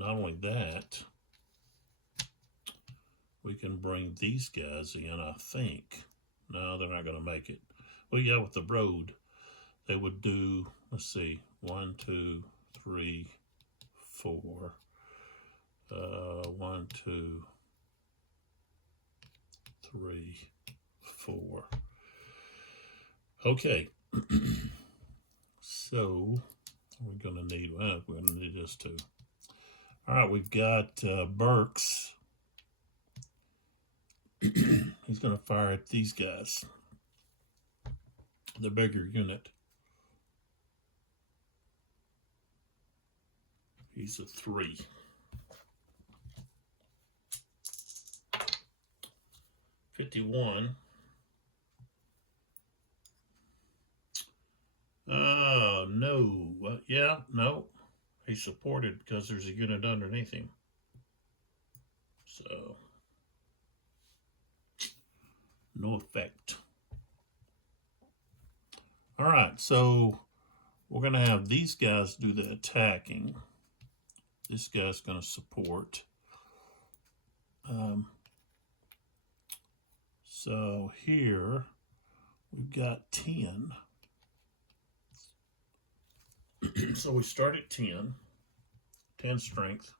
not only that, we can bring these guys in, I think. No, they're not going to make it. Well, yeah, with the road, they would do, let's see, 1, 2, 3, 4. 1, 2, 3, 4. Okay. So we're going to need, well, we're going to need this too. All right, we've got Berks. He's going to fire at these guys, the bigger unit. He's a 3. 51. No. Yeah, no. He's supported because there's a unit underneath him. So, no effect. All right, so we're going to have these guys do the attacking. This guy's going to support. So here we've got 10. So we start at 10 strength.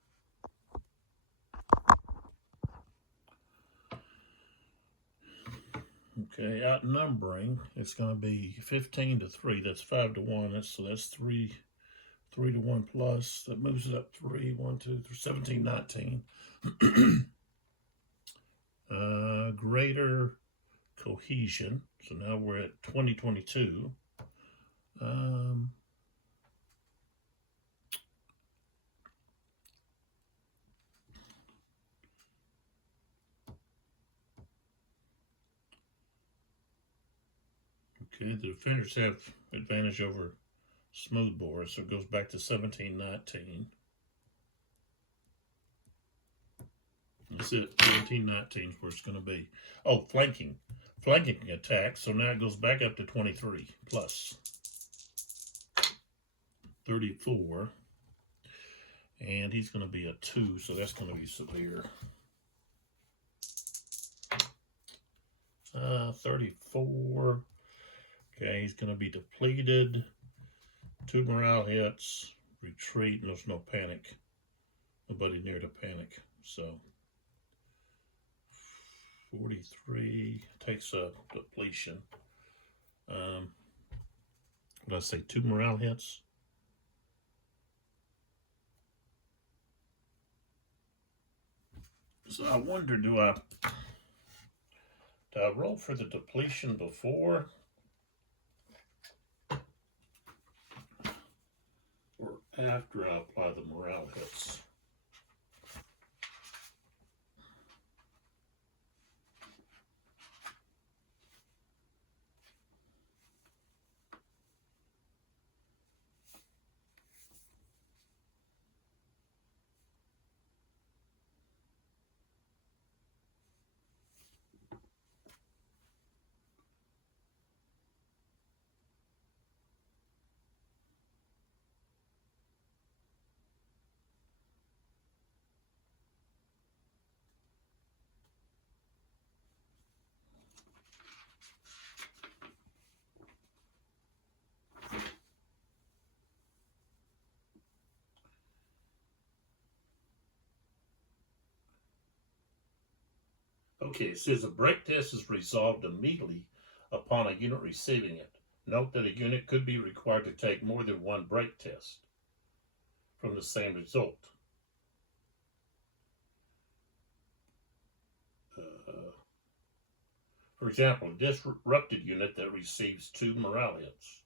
Okay, outnumbering, it's going to be 15 to 3. That's 5 to 1. So that's 3 to 1 plus. That moves it up 3, 1, 2, 3, 17, 19. Greater cohesion. So now we're at 2022. Okay, the defenders have advantage over smoothbores, so it goes back to 17, 19. That's it, 17, 19 is where it's going to be. Oh, flanking. Flanking attack, so now it goes back up to 23 plus 34. And he's going to be a 2, so that's going to be severe. 34. Okay, he's going to be depleted. 2 morale hits. Retreat, and there's no panic. Nobody near to panic. So 43 takes a depletion. What did I say? 2 morale hits. So I wonder, do I roll for the depletion before or after I apply the morale hits? Okay, it says a break test is resolved immediately upon a unit receiving it. Note that a unit could be required to take more than 1 break test from the same result. For example, a disrupted unit that receives 2 morale hits.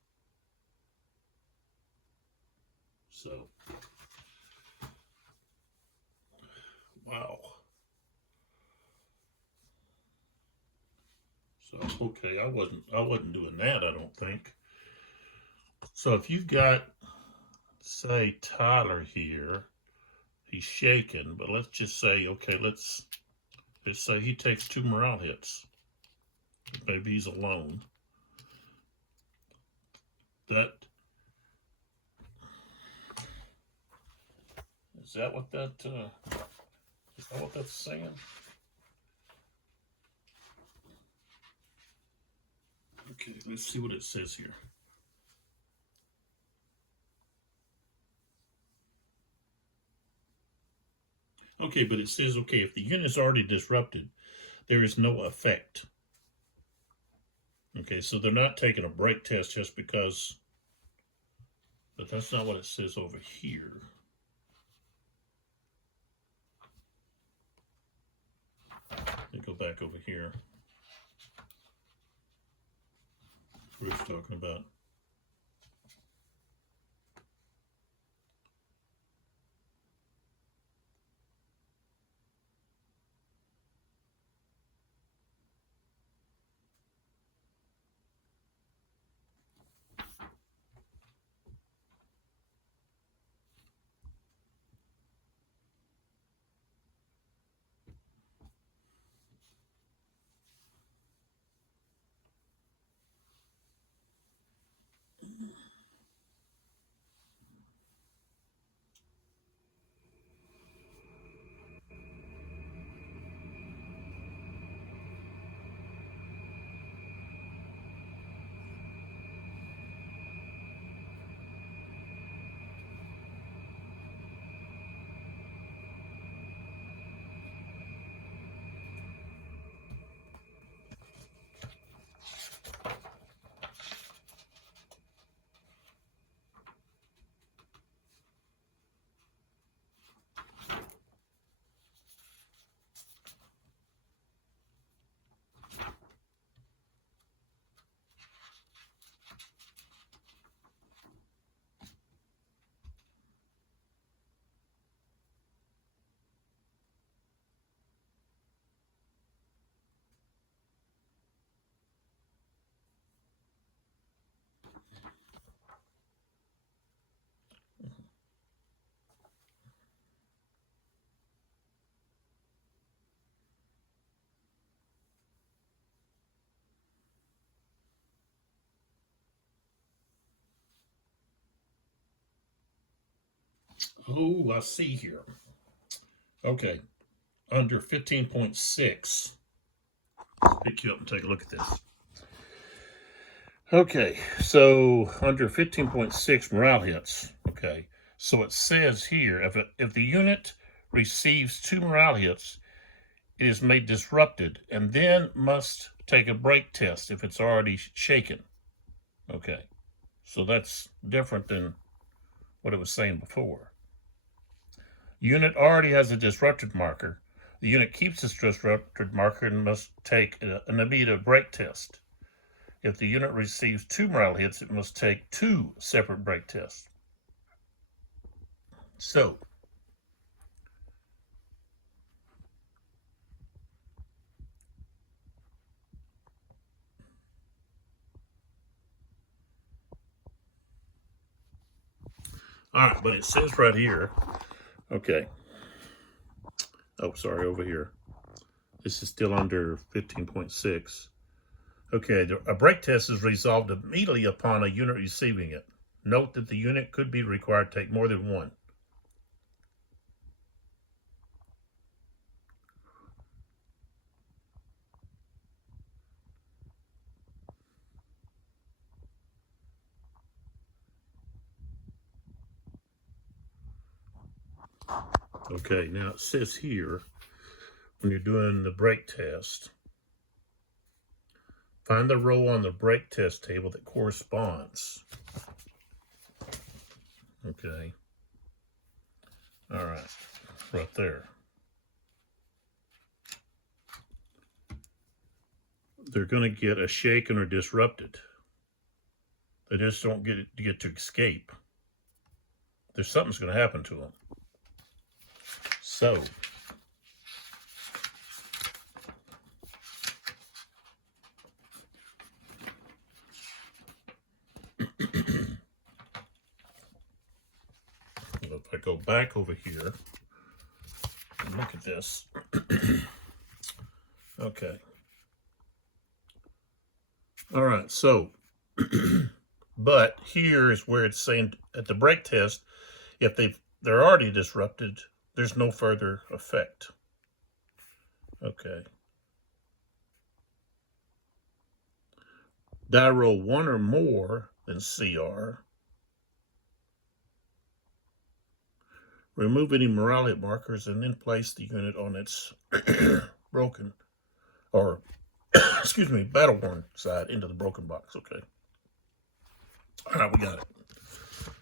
So, wow. So, okay, I wasn't doing that, I don't think. So if you've got, say, Tyler here, he's shaking, but let's just say, okay, let's say he takes 2 morale hits. Maybe he's alone. That is that what that's saying? Okay, let's see what it says here. Okay, but it says, okay, if the unit is already disrupted, there is no effect. Okay, so they're not taking a break test just because, but that's not what it says over here. Let me go back over here. What are we talking about? Oh, I see here. Okay, under 15.6. Let's pick you up and take a look at this. Okay, so under 15.6 morale hits. Okay, so it says here if the unit receives 2 morale hits, it is made disrupted and then must take a break test if it's already shaken. Okay, so that's different than what it was saying before. Unit already has a disrupted marker. The unit keeps its disrupted marker and must take an immediate break test. If the unit receives 2 morale hits, it must take 2 separate break tests. So, all right, but it says right here, okay. Oh, sorry, over here. This is still under 15.6. Okay, a break test is resolved immediately upon a unit receiving it. Note that the unit could be required to take more than 1. Okay, now it says here, when you're doing the break test, find the row on the break test table that corresponds. Okay. All right, right there. They're going to get a shaken or disrupted. They just don't get to escape. There's something's going to happen to them. So, to go back over here and look at this. Okay. All right, so, but here is where it's saying at the brake test, if they're already disrupted, there's no further effect. Okay. Die roll one or more than CR. Remove any morale hit markers and then place the unit on its broken, or excuse me, battle worn side into the broken box. Okay. All right, we got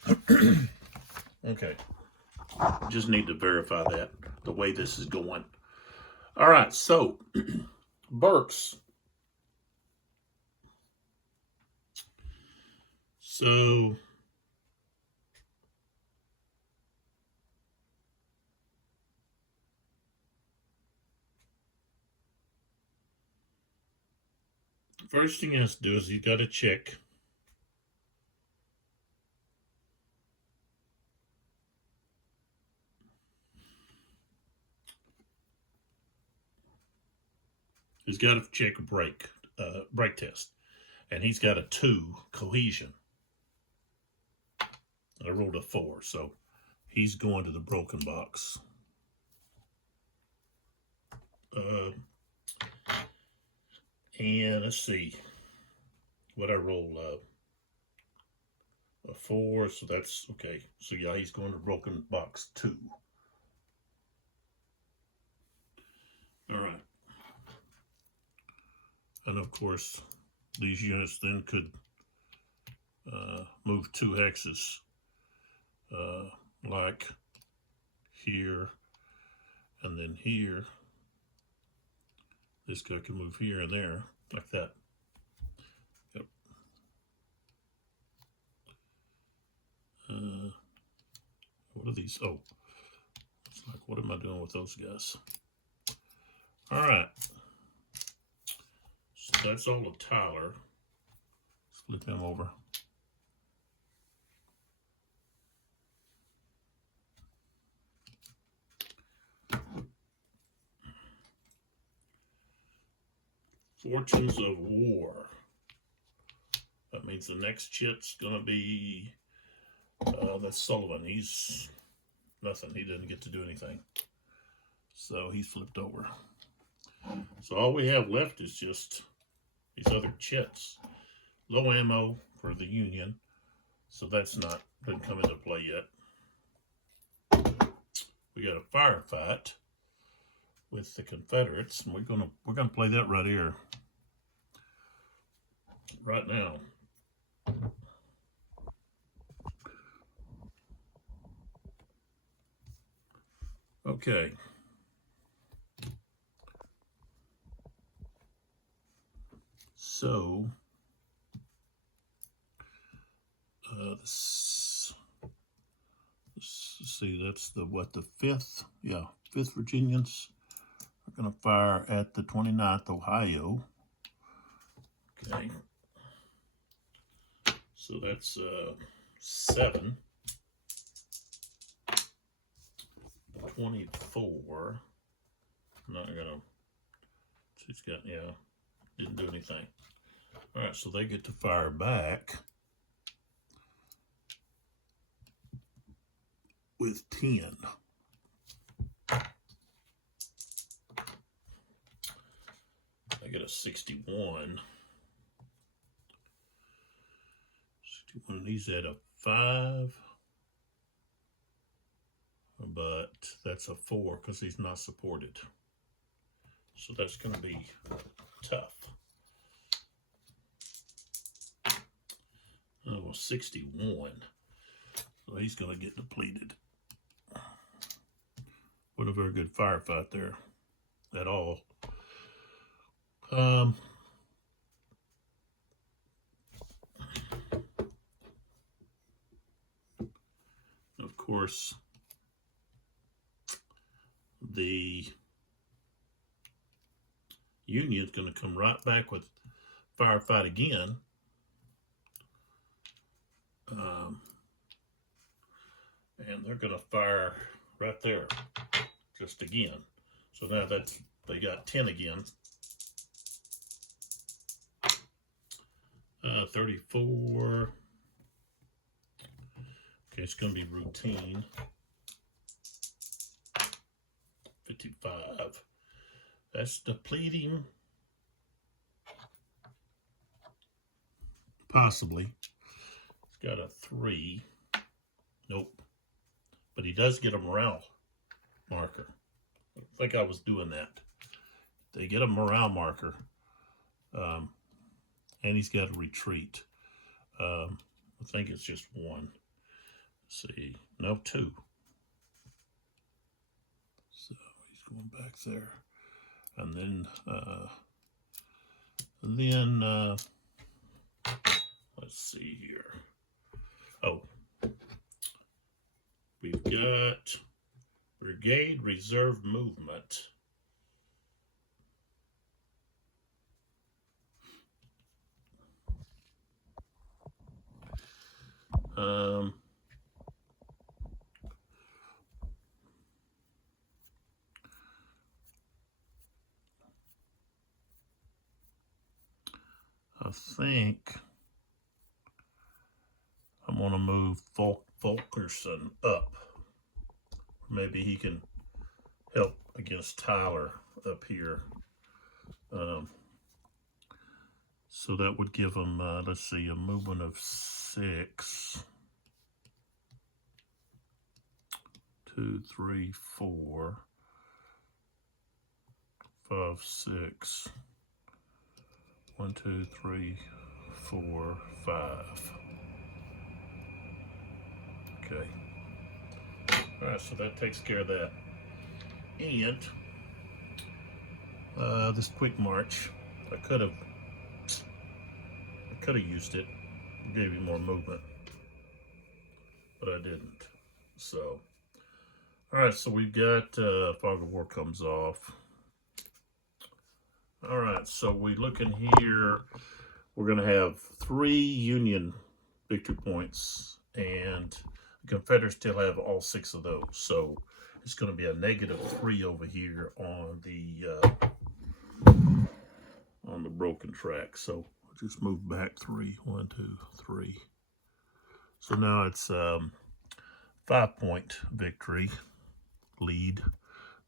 it. Okay. Just need to verify that the way this is going. All right, so Berks. So first thing he has to do is you got to check he's got to check a brake test, and he's got a 2 cohesion. I rolled a 4, so he's going to the broken box. And let's see what I roll. A 4, so that's okay. So yeah, he's going to broken box 2. All right. And of course, these units then could move 2 hexes, like here and then here. This guy can move here and there, like that. Yep. What are these? Oh, it's like, what am I doing with those guys? All right. So that's all of Tyler. Let's flip him over. Fortunes of War. That means the next chit's gonna be that's Sullivan. He's nothing. He didn't get to do anything. So he's flipped over. So all we have left is just these other chits. Low ammo for the Union. So that's not didn't come into play yet. We got a firefight with the Confederates, and we're gonna play that right here. Right now. Okay. So let's see, that's the 5th? Yeah, 5th Virginians are going to fire at the 29th Ohio. Okay. So that's 7. 24. I'm not gonna. She's got, yeah, didn't do anything. All right, so they get to fire back with 10. I get a 61. 61, and he's at a 5. But that's a 4 because he's not supported. So that's going to be tough. Oh, 61. So he's going to get depleted. Wasn't a very good firefight there at all. Of course, the Union's going to come right back with firefight again. And they're gonna fire right there, just again. So now they got 10 again. 34. Okay, it's gonna be routine. 55. That's depleting. Possibly. It's got a 3. Nope. But he does get a morale marker. I think I was doing that. They get a morale marker. And he's got a retreat. I think it's just 1. Let's see. No, 2. So he's going back there. And then let's see here. Oh, we've got Brigade Reserve Movement. I think I'm going to move Fulkerson up. Maybe he can help against Tyler up here. So that would give him, let's see, a movement of 6. 2, 3, 4, 5, 6. 1, 2, 3, 4, 5. Okay. All right, so that takes care of that. And this quick march, I could have used it, gave you more movement, but I didn't. So, all right, so we've got fog of war comes off. All right, so we look in here. We're going to have 3 Union victory points, and the Confederates still have all 6 of those. So it's going to be a -3 over here on the broken track. So we'll just move back 3. 1, 2, 3. So now it's 5-point victory lead.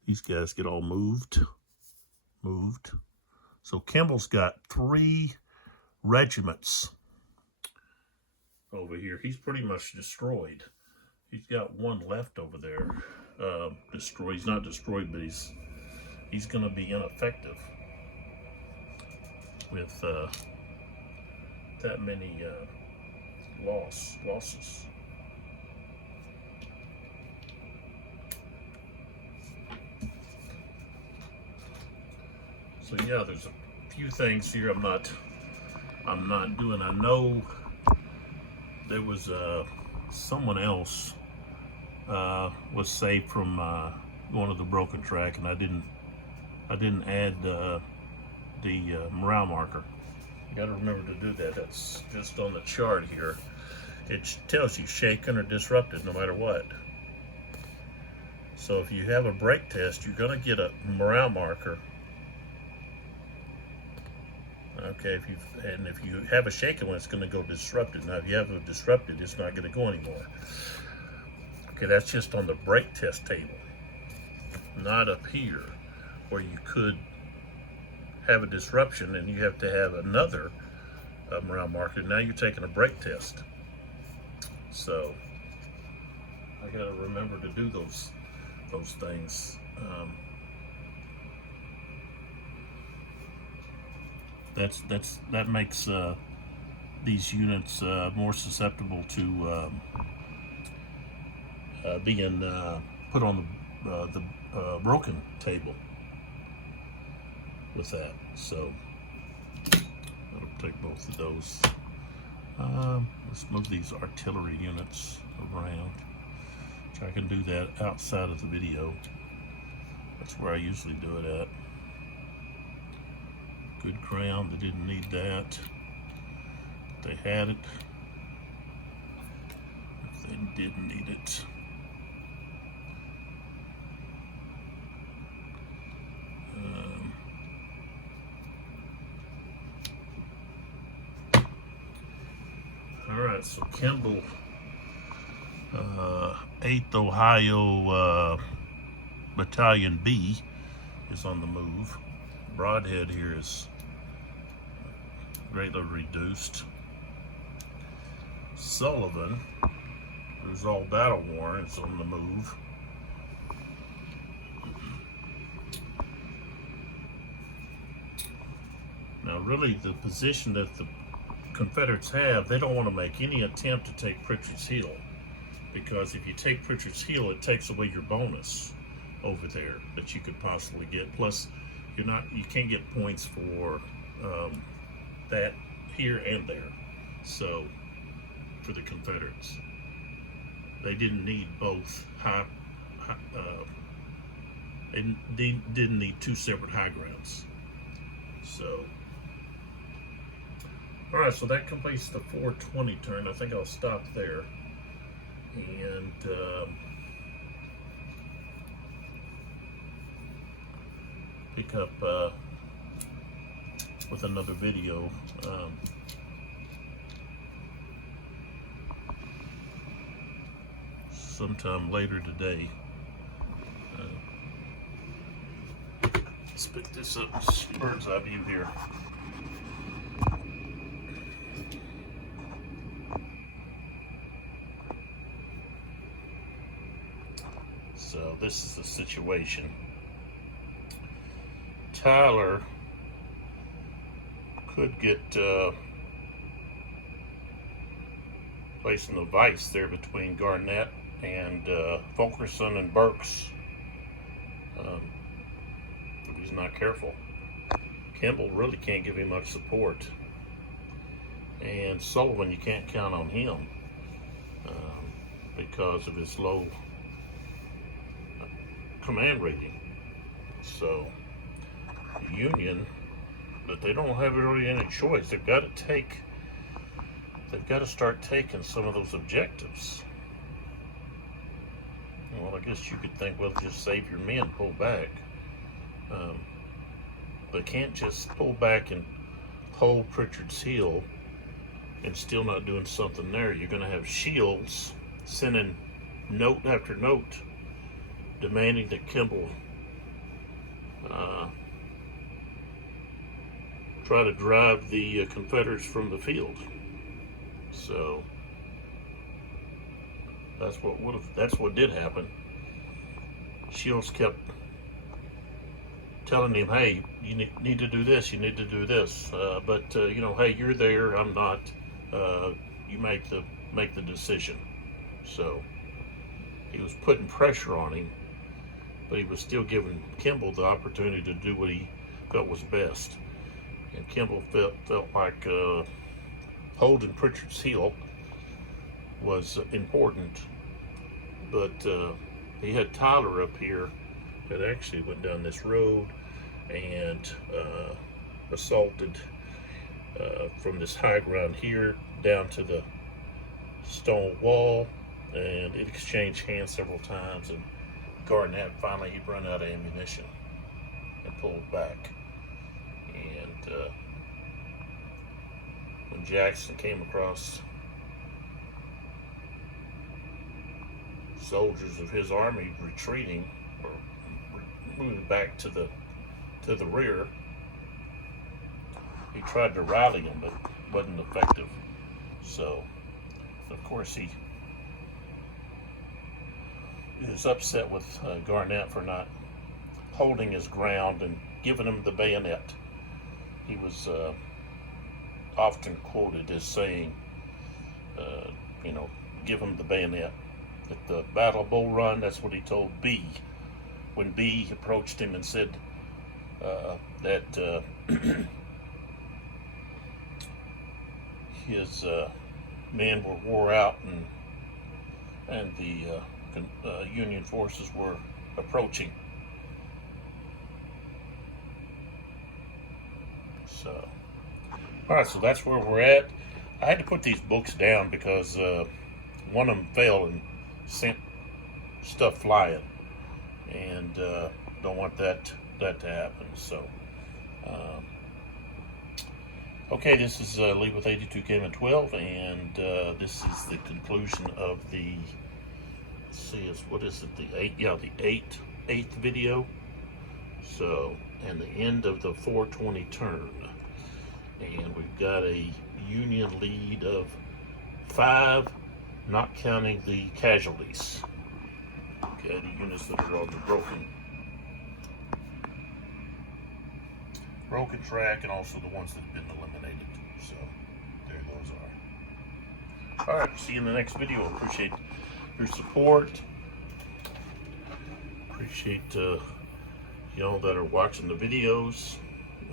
These guys get all moved. So Kimball's got 3 regiments over here. He's pretty much destroyed. He's got 1 left over there. Destroyed. He's not destroyed, but he's going to be ineffective with that many losses. So yeah, there's a few things here I'm not doing. I know there was someone else was saved from going to the broken track, and I didn't add the morale marker. You got to remember to do that. That's just on the chart here. It tells you shaken or disrupted no matter what. So if you have a break test, you're going to get a morale marker. Okay, if you have a shaken one, it's going to go disrupted. Now, if you have a disrupted, it's not going to go anymore. Okay, that's just on the break test table, not up here, where you could have a disruption and you have to have another morale marker. Now you're taking a break test. So I got to remember to do those things. That makes these units more susceptible to being put on the broken table with that. So I'll take both of those. Let's move these artillery units around. I can do that outside of the video. That's where I usually do it at. Good ground, they didn't need that. But they had it. If they didn't need it. Alright, so Kimball, 8th Ohio Battalion B is on the move. Broadhead here is greatly reduced. Sullivan, who's all battle worn, is on the move. Now really the position that the Confederates have, they don't want to make any attempt to take Pritchard's Hill, because if you take Pritchard's Hill, it takes away your bonus over there that you could possibly get. Plus, you can't get points for that here and there. So for the Confederates, they didn't need both they didn't need two separate high grounds. So. All right, so that completes the 420 turn. I think I'll stop there and pick up with another video. Sometime later today. Let's pick this up, bird's eye view here. So this is the situation. Tyler could get placed in the vice there between Garnett and Fulkerson and Berks. If he's not careful. Kimball really can't give him much support. And Sullivan, you can't count on him because of his low command rating. So the Union, but they don't have really any choice. They've got to start taking some of those objectives. Well, I guess you could think, well, just save your men, pull back. They can't just pull back and hold Pritchard's Hill and still not doing something there. You're going to have Shields sending note after note demanding that Kimball try to drive the Confederates from the field. So that's what did happen. Shields kept telling him, hey, you need to do this, you need to do this, but hey, you're there, I'm not. You make the decision. So he was putting pressure on him, but he was still giving Kimball the opportunity to do what he felt was best. And Kimball felt like holding Pritchard's Hill was important, but he had Tyler up here that actually went down this road and assaulted from this high ground here down to the stone wall, and it exchanged hands several times, and Garnett finally he'd run out of ammunition and pulled back. And when Jackson came across soldiers of his army retreating or moving back to the rear, he tried to rally them, but wasn't effective. So of course he was upset with Garnett for not holding his ground and giving him the bayonet. He was often quoted as saying, give him the bayonet. At the Battle of Bull Run, that's what he told B. When B approached him and said that his men were wore out and the Union forces were approaching. So, all right, so that's where we're at. I had to put these books down because one of them fell and sent stuff flying, and don't want that to happen. So Okay, this is Lee with 82 Cayman 12, and this is the conclusion of the, let's see, what is it, the eighth video. So, and the end of the 420 turn. And we've got a Union lead of 5, not counting the casualties. Okay, the units that are on the broken track, and also the ones that have been eliminated. So there those are. All right, see you in the next video. Appreciate your support. Appreciate y'all that are watching the videos.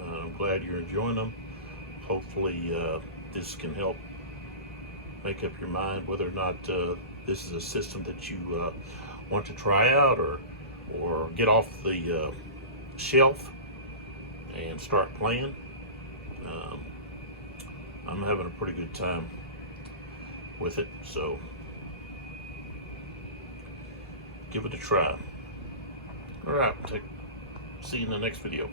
I'm glad you're enjoying them. Hopefully this can help make up your mind whether or not this is a system that you want to try out or get off the shelf and start playing. I'm having a pretty good time with it, so give it a try. All right, see you in the next video.